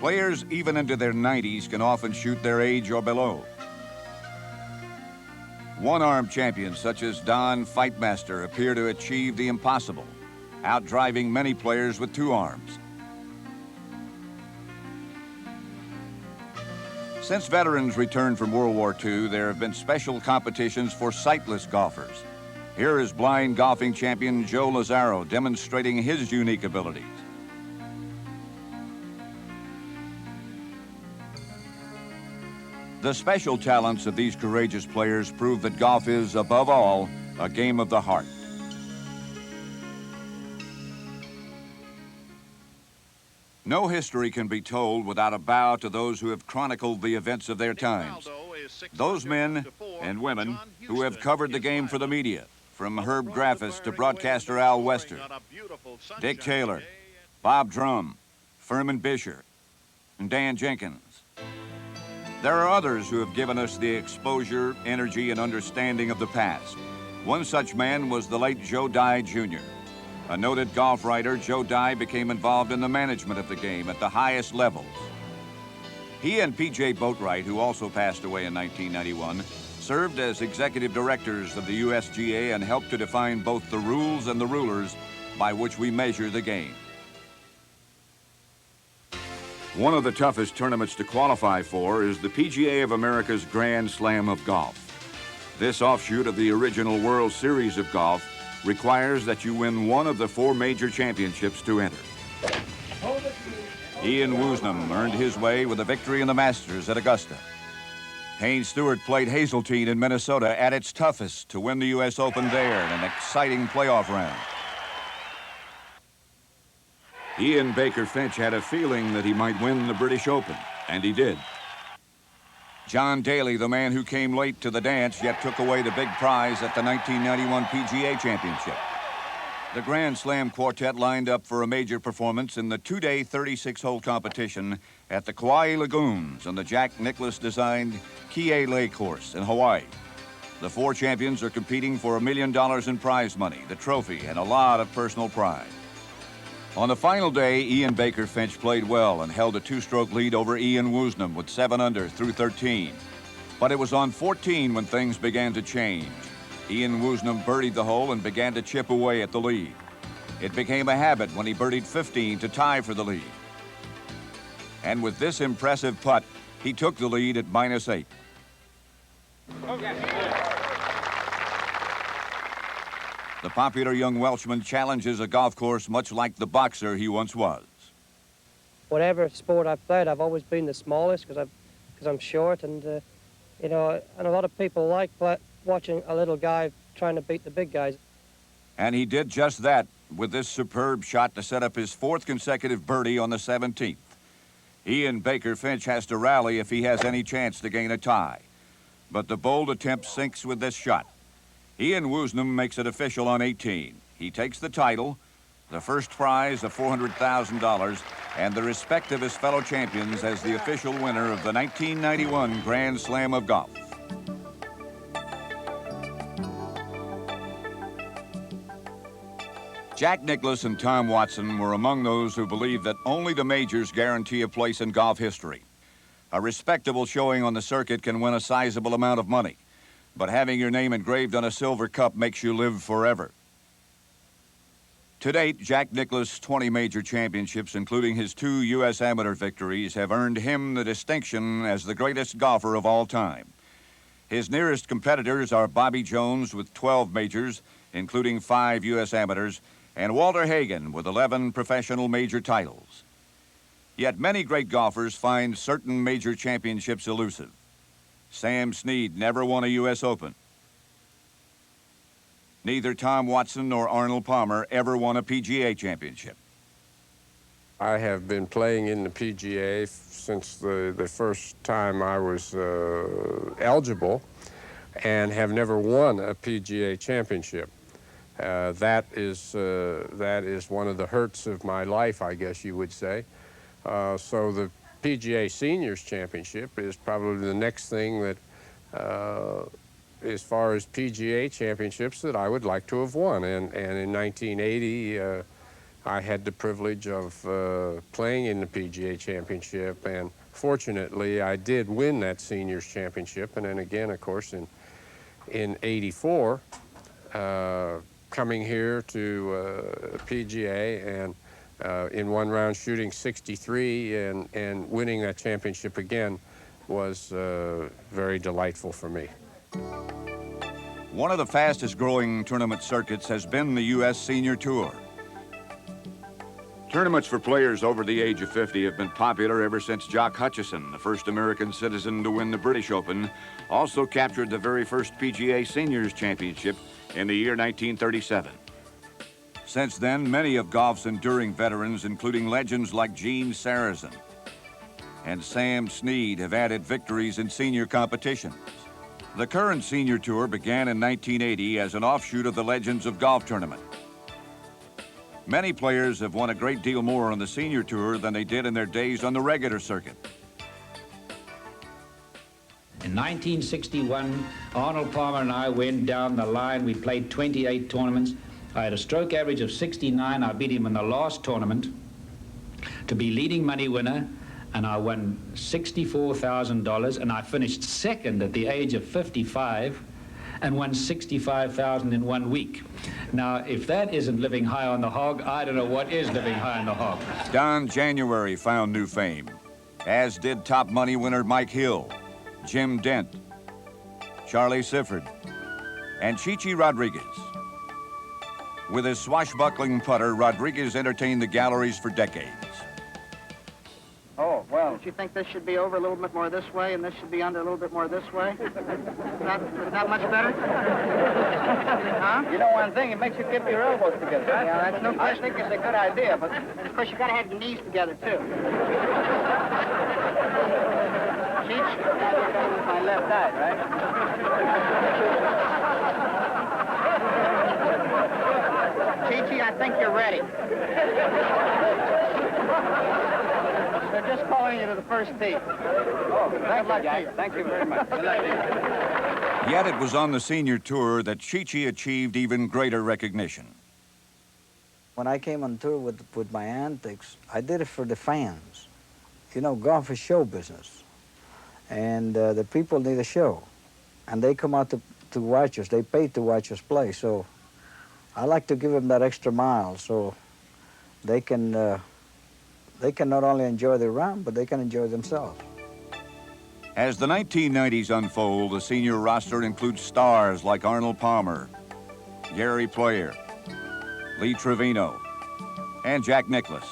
Players even into their 90s can often shoot their age or below. One-arm champions such as Don Fightmaster appear to achieve the impossible, outdriving many players with two arms. Since veterans returned from World War II, there have been special competitions for sightless golfers. Here is blind golfing champion Joe Lazaro demonstrating his unique abilities. The special talents of these courageous players prove that golf is, above all, a game of the heart. No history can be told without a bow to those who have chronicled the events of their times. Those men and women who have covered the game for the media, from Herb Graffis to broadcaster Al Wester, Dick Taylor, Bob Drum, Furman Bisher, and Dan Jenkins. There are others who have given us the exposure, energy, and understanding of the past. One such man was the late Joe Dye Jr. A noted golf writer, Joe Dye became involved in the management of the game at the highest levels. He and P.J. Boatwright, who also passed away in 1991, served as executive directors of the USGA and helped to define both the rules and the rulers by which we measure the game. One of the toughest tournaments to qualify for is the PGA of America's Grand Slam of Golf. This offshoot of the original World Series of Golf requires that you win one of the 4 major championships to enter. Ian Woosnam earned his way with a victory in the Masters at Augusta. Haynes Stewart played Hazeltine in Minnesota at its toughest to win the U.S. Open there in an exciting playoff round. Ian Baker Finch had a feeling that he might win the British Open, and he did. John Daly, the man who came late to the dance, yet took away the big prize at the 1991 PGA Championship. The Grand Slam quartet lined up for a major performance in the 2-day 36-hole competition at the Kauai Lagoons on the Jack Nicklaus designed Kiele course in Hawaii. The 4 champions are competing for $1 million in prize money, the trophy, and a lot of personal pride. On the final day, Ian Baker Finch played well and held a 2-stroke lead over Ian Woosnam with 7 under through 13. But it was on 14 when things began to change. Ian Woosnam birdied the hole and began to chip away at the lead. It became a habit when he birdied 15 to tie for the lead. And with this impressive putt, he took the lead at -8. The popular young Welshman challenges a golf course much like the boxer he once was. Whatever sport I've played, I've always been the smallest because I'm short, and you know, and a lot of people like watching a little guy trying to beat the big guys. And he did just that with this superb shot to set up his 4th consecutive birdie on the 17th. Ian Baker Finch has to rally if he has any chance to gain a tie. But the bold attempt sinks with this shot. Ian Woosnam makes it official on 18. He takes the title, the first prize of $400,000, and the respect of his fellow champions as the official winner of the 1991 Grand Slam of Golf. Jack Nicklaus and Tom Watson were among those who believed that only the majors guarantee a place in golf history. A respectable showing on the circuit can win a sizable amount of money, but having your name engraved on a silver cup makes you live forever. To date, Jack Nicklaus' 20 major championships, including his 2 U.S. amateur victories, have earned him the distinction as the greatest golfer of all time. His nearest competitors are Bobby Jones with 12 majors, including 5 U.S. amateurs, and Walter Hagen with 11 professional major titles. Yet many great golfers find certain major championships elusive. Sam Snead never won a U.S. Open. Neither Tom Watson nor Arnold Palmer ever won a PGA championship. I have been playing in the PGA since the first time I was eligible, and have never won a PGA championship. That is one of the hurts of my life, I guess you would say. So the PGA Seniors Championship is probably the next thing that, as far as PGA championships, that I would like to have won. And in 1980, I had the privilege of playing in the PGA Championship, and fortunately, I did win that Seniors Championship. And then again, of course, in '84, coming here to PGA and in one round shooting 63 and winning that championship again was very delightful for me. One of the fastest growing tournament circuits has been the U.S. Senior Tour. Tournaments for players over the age of 50 have been popular ever since Jock Hutchison, the first American citizen to win the British Open, also captured the very first PGA Seniors Championship in the year 1937. Since then, many of golf's enduring veterans, including legends like Gene Sarazen and Sam Snead, have added victories in senior competitions. The current Senior Tour began in 1980 as an offshoot of the Legends of Golf tournament. Many players have won a great deal more on the Senior Tour than they did in their days on the regular circuit. In 1961, Arnold Palmer and I went down the line. We played 28 tournaments. I had a stroke average of 69. I beat him in the last tournament to be leading money winner, and I won $64,000, and I finished second at the age of 55 and won $65,000 in 1 week. Now, if that isn't living high on the hog, I don't know what is living high on the hog. Don January found new fame, as did top money winner Mike Hill, Jim Dent, Charlie Sifford, and Chichi Rodriguez. With his swashbuckling putter, Rodriguez entertained the galleries for decades. Oh, well. Don't you think this should be over a little bit more this way and this should be under a little bit more this way? Not much better? Huh? You know one thing, it makes you keep your elbows together. Yeah, that's no question. I think it's a good idea, but of course you got to have your knees together, too. Cheech, with my left eye, right? Chi-Chi, I think you're ready. They're just calling you to the first tee. Oh, good luck to you. Thank you very much. Good luck to you. Yet it was on the Senior Tour that Chi-Chi achieved even greater recognition. When I came on tour with my antics, I did it for the fans. You know, golf is show business. And the people need a show. And they come out to watch us. They pay to watch us play. So I like to give them that extra mile so they can not only enjoy the round, but they can enjoy themselves. As the 1990s unfold, the senior roster includes stars like Arnold Palmer, Gary Player, Lee Trevino, and Jack Nicklaus.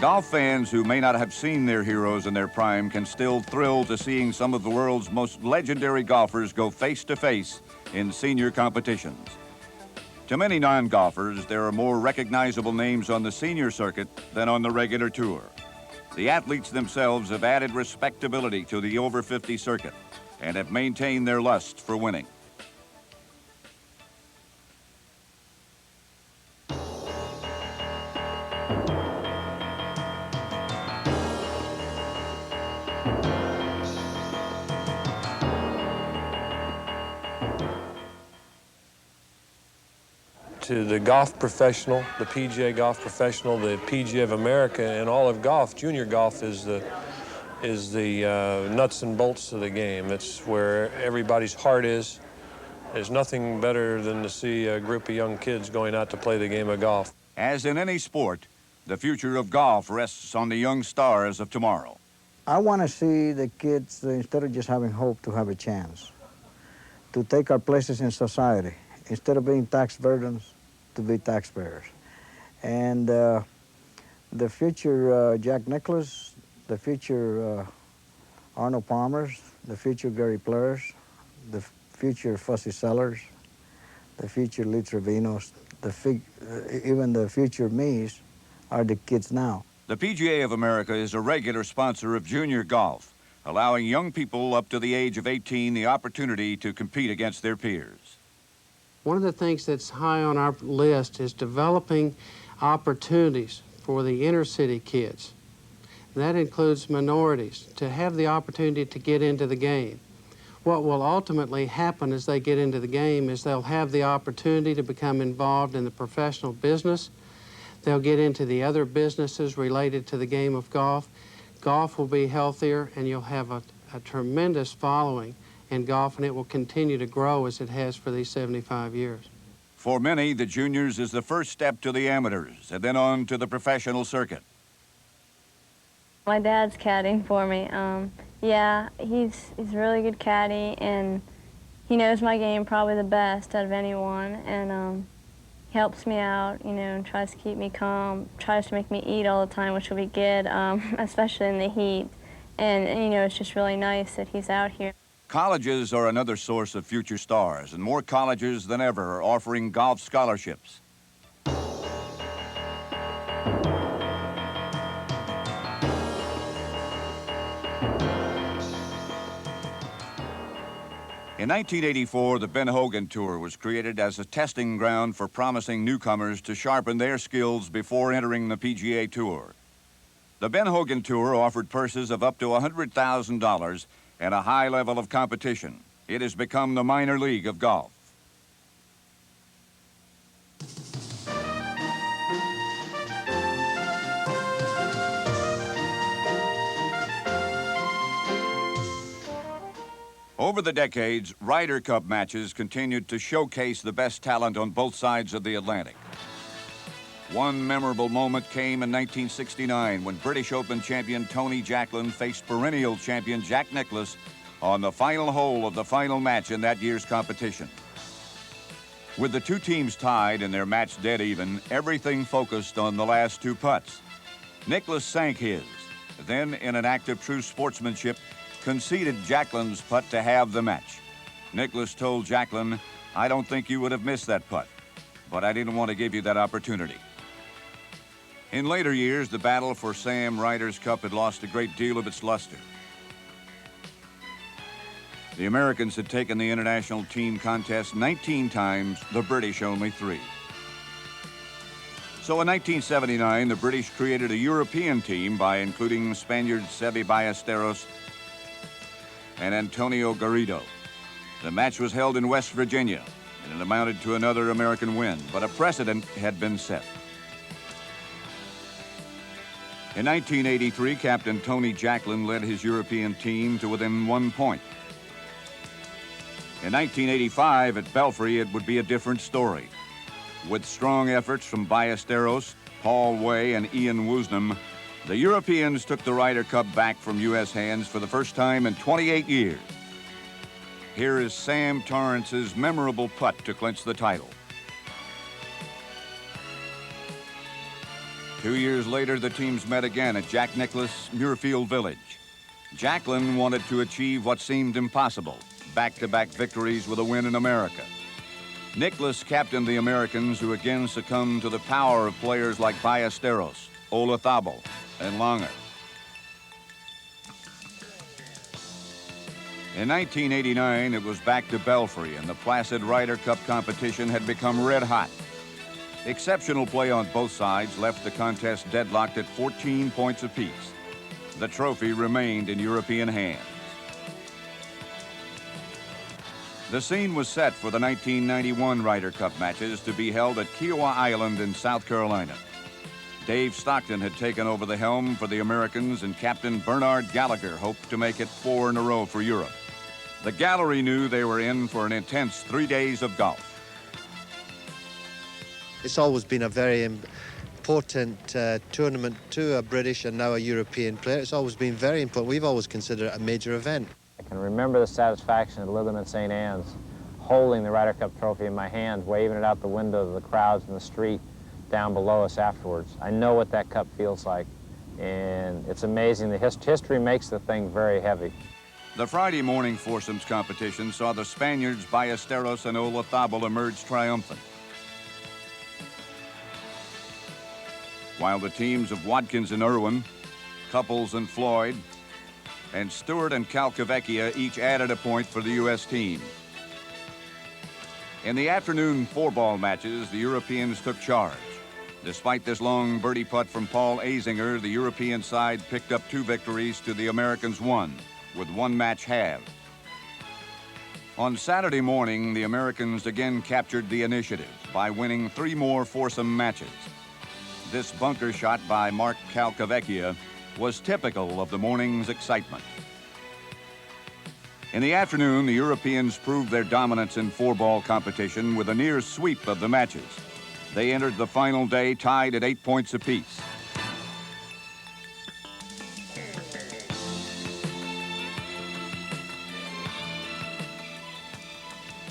Golf fans who may not have seen their heroes in their prime can still thrill to seeing some of the world's most legendary golfers go face-to-face in senior competitions. To many non-golfers, there are more recognizable names on the senior circuit than on the regular tour. The athletes themselves have added respectability to the over 50 circuit and have maintained their lust for winning. To the golf professional, the PGA golf professional, the PGA of America, and all of golf, junior golf is the nuts and bolts of the game. It's where everybody's heart is. There's nothing better than to see a group of young kids going out to play the game of golf. As in any sport, the future of golf rests on the young stars of tomorrow. I want to see the kids, instead of just having hope, to have a chance, to take our places in society. Instead of being tax burdens, to be taxpayers. And the future Jack Nicklaus, the future Arnold Palmers, the future Gary Players, the future Fussy Sellers, the future Lee Trevinos, even the future me's are the kids now. The PGA of America is a regular sponsor of junior golf, allowing young people up to the age of 18 the opportunity to compete against their peers. One of the things that's high on our list is developing opportunities for the inner city kids. And that includes minorities, to have the opportunity to get into the game. What will ultimately happen as they get into the game is they'll have the opportunity to become involved in the professional business. They'll get into the other businesses related to the game of golf. Golf will be healthier, and you'll have a tremendous following in golf, and it will continue to grow as it has for these 75 years. For many, the juniors is the first step to the amateurs and then on to the professional circuit. My dad's caddying for me. Yeah, he's a really good caddy, and he knows my game probably the best out of anyone, and he helps me out, you know, and tries to keep me calm, tries to make me eat all the time, which will be good, especially in the heat. And, you know, it's just really nice that he's out here. Colleges are another source of future stars, and more colleges than ever are offering golf scholarships. In 1984, the Ben Hogan Tour was created as a testing ground for promising newcomers to sharpen their skills before entering the PGA Tour. The Ben Hogan Tour offered purses of up to $100,000 and a high level of competition. It has become the minor league of golf. Over the decades, Ryder Cup matches continued to showcase the best talent on both sides of the Atlantic. One memorable moment came in 1969 when British Open champion Tony Jacklin faced perennial champion Jack Nicklaus on the final hole of the final match in that year's competition. With the two teams tied and their match dead even, everything focused on the last two putts. Nicklaus sank his, then in an act of true sportsmanship, conceded Jacklin's putt to have the match. Nicklaus told Jacklin, "I don't think you would have missed that putt, but I didn't want to give you that opportunity." In later years, the battle for Sam Ryder's Cup had lost a great deal of its luster. The Americans had taken the international team contest 19 times, the British only 3. So in 1979, the British created a European team by including Spaniards Seve Ballesteros and Antonio Garrido. The match was held in West Virginia, and it amounted to another American win, but a precedent had been set. In 1983, Captain Tony Jacklin led his European team to within 1 point. In 1985 at Belfry, it would be a different story. With strong efforts from Ballesteros, Paul Way, and Ian Woosnam, the Europeans took the Ryder Cup back from U.S. hands for the first time in 28 years. Here is Sam Torrance's memorable putt to clinch the title. 2 years later, the teams met again at Jack Nicklaus, Muirfield Village. Jacklin wanted to achieve what seemed impossible, back-to-back victories with a win in America. Nicklaus captained the Americans, who again succumbed to the power of players like Ballesteros, Olazabal, and Langer. In 1989, it was back to Belfry, and the placid Ryder Cup competition had become red hot. Exceptional play on both sides left the contest deadlocked at 14 points apiece. The trophy remained in European hands. The scene was set for the 1991 Ryder Cup matches to be held at Kiowa Island in South Carolina. Dave Stockton had taken over the helm for the Americans, and Captain Bernard Gallagher hoped to make it 4 in a row for Europe. The gallery knew they were in for an intense 3 days of golf. It's always been a very important tournament to a British and now a European player. It's always been very important. We've always considered it a major event. I can remember the satisfaction at Lytham and St. Anne's, holding the Ryder Cup trophy in my hand, waving it out the window to the crowds in the street down below us afterwards. I know what that cup feels like, and it's amazing. The history makes the thing very heavy. The Friday morning foursomes competition saw the Spaniards Ballesteros and Olazabal emerge triumphant, while the teams of Watkins and Irwin, Couples and Floyd, and Stewart and Calcavecchia each added a point for the U.S. team. In the afternoon 4-ball matches, the Europeans took charge. Despite this long birdie putt from Paul Azinger, the European side picked up 2 victories to the Americans' 1, with 1 match halved. On Saturday morning, the Americans again captured the initiative by winning 3 more foursome matches. This bunker shot by Mark Calcavecchia was typical of the morning's excitement. In the afternoon, the Europeans proved their dominance in four-ball competition with a near sweep of the matches. They entered the final day tied at 8 points apiece.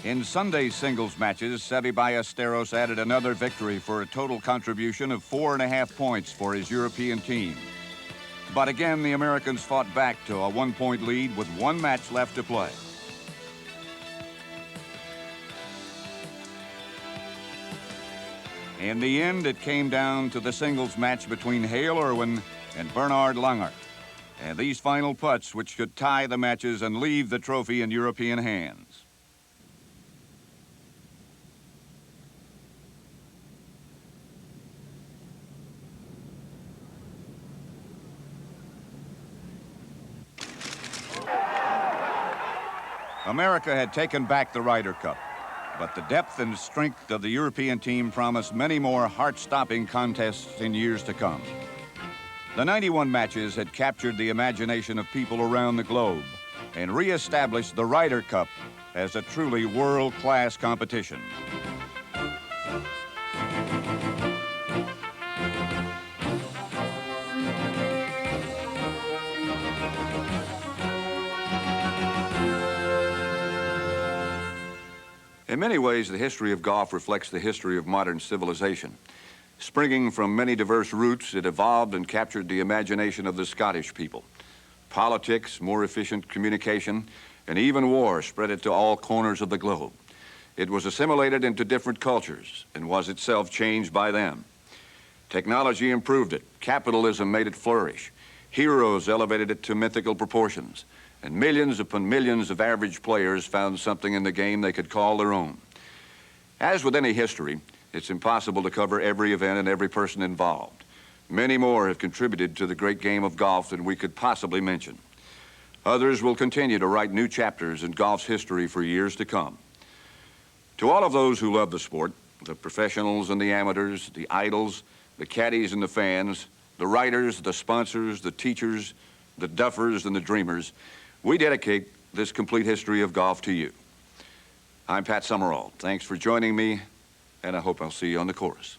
In Sunday's singles matches, Seve Ballesteros added another victory for a total contribution of 4.5 points for his European team. But again, the Americans fought back to a 1-point lead with one match left to play. In the end, it came down to the singles match between Hale Irwin and Bernard Langer. And these final putts, which could tie the matches and leave the trophy in European hands. America had taken back the Ryder Cup, but the depth and strength of the European team promised many more heart-stopping contests in years to come. The 91 matches had captured the imagination of people around the globe and re-established the Ryder Cup as a truly world-class competition. In many ways, the history of golf reflects the history of modern civilization. Springing from many diverse roots, it evolved and captured the imagination of the Scottish people. Politics, more efficient communication, and even war spread it to all corners of the globe. It was assimilated into different cultures and was itself changed by them. Technology improved it. Capitalism made it flourish. Heroes elevated it to mythical proportions. And millions upon millions of average players found something in the game they could call their own. As with any history, it's impossible to cover every event and every person involved. Many more have contributed to the great game of golf than we could possibly mention. Others will continue to write new chapters in golf's history for years to come. To all of those who love the sport, the professionals and the amateurs, the idols, the caddies and the fans, the writers, the sponsors, the teachers, the duffers and the dreamers, we dedicate this complete history of golf to you. I'm Pat Summerall. Thanks for joining me, and I hope I'll see you on the course.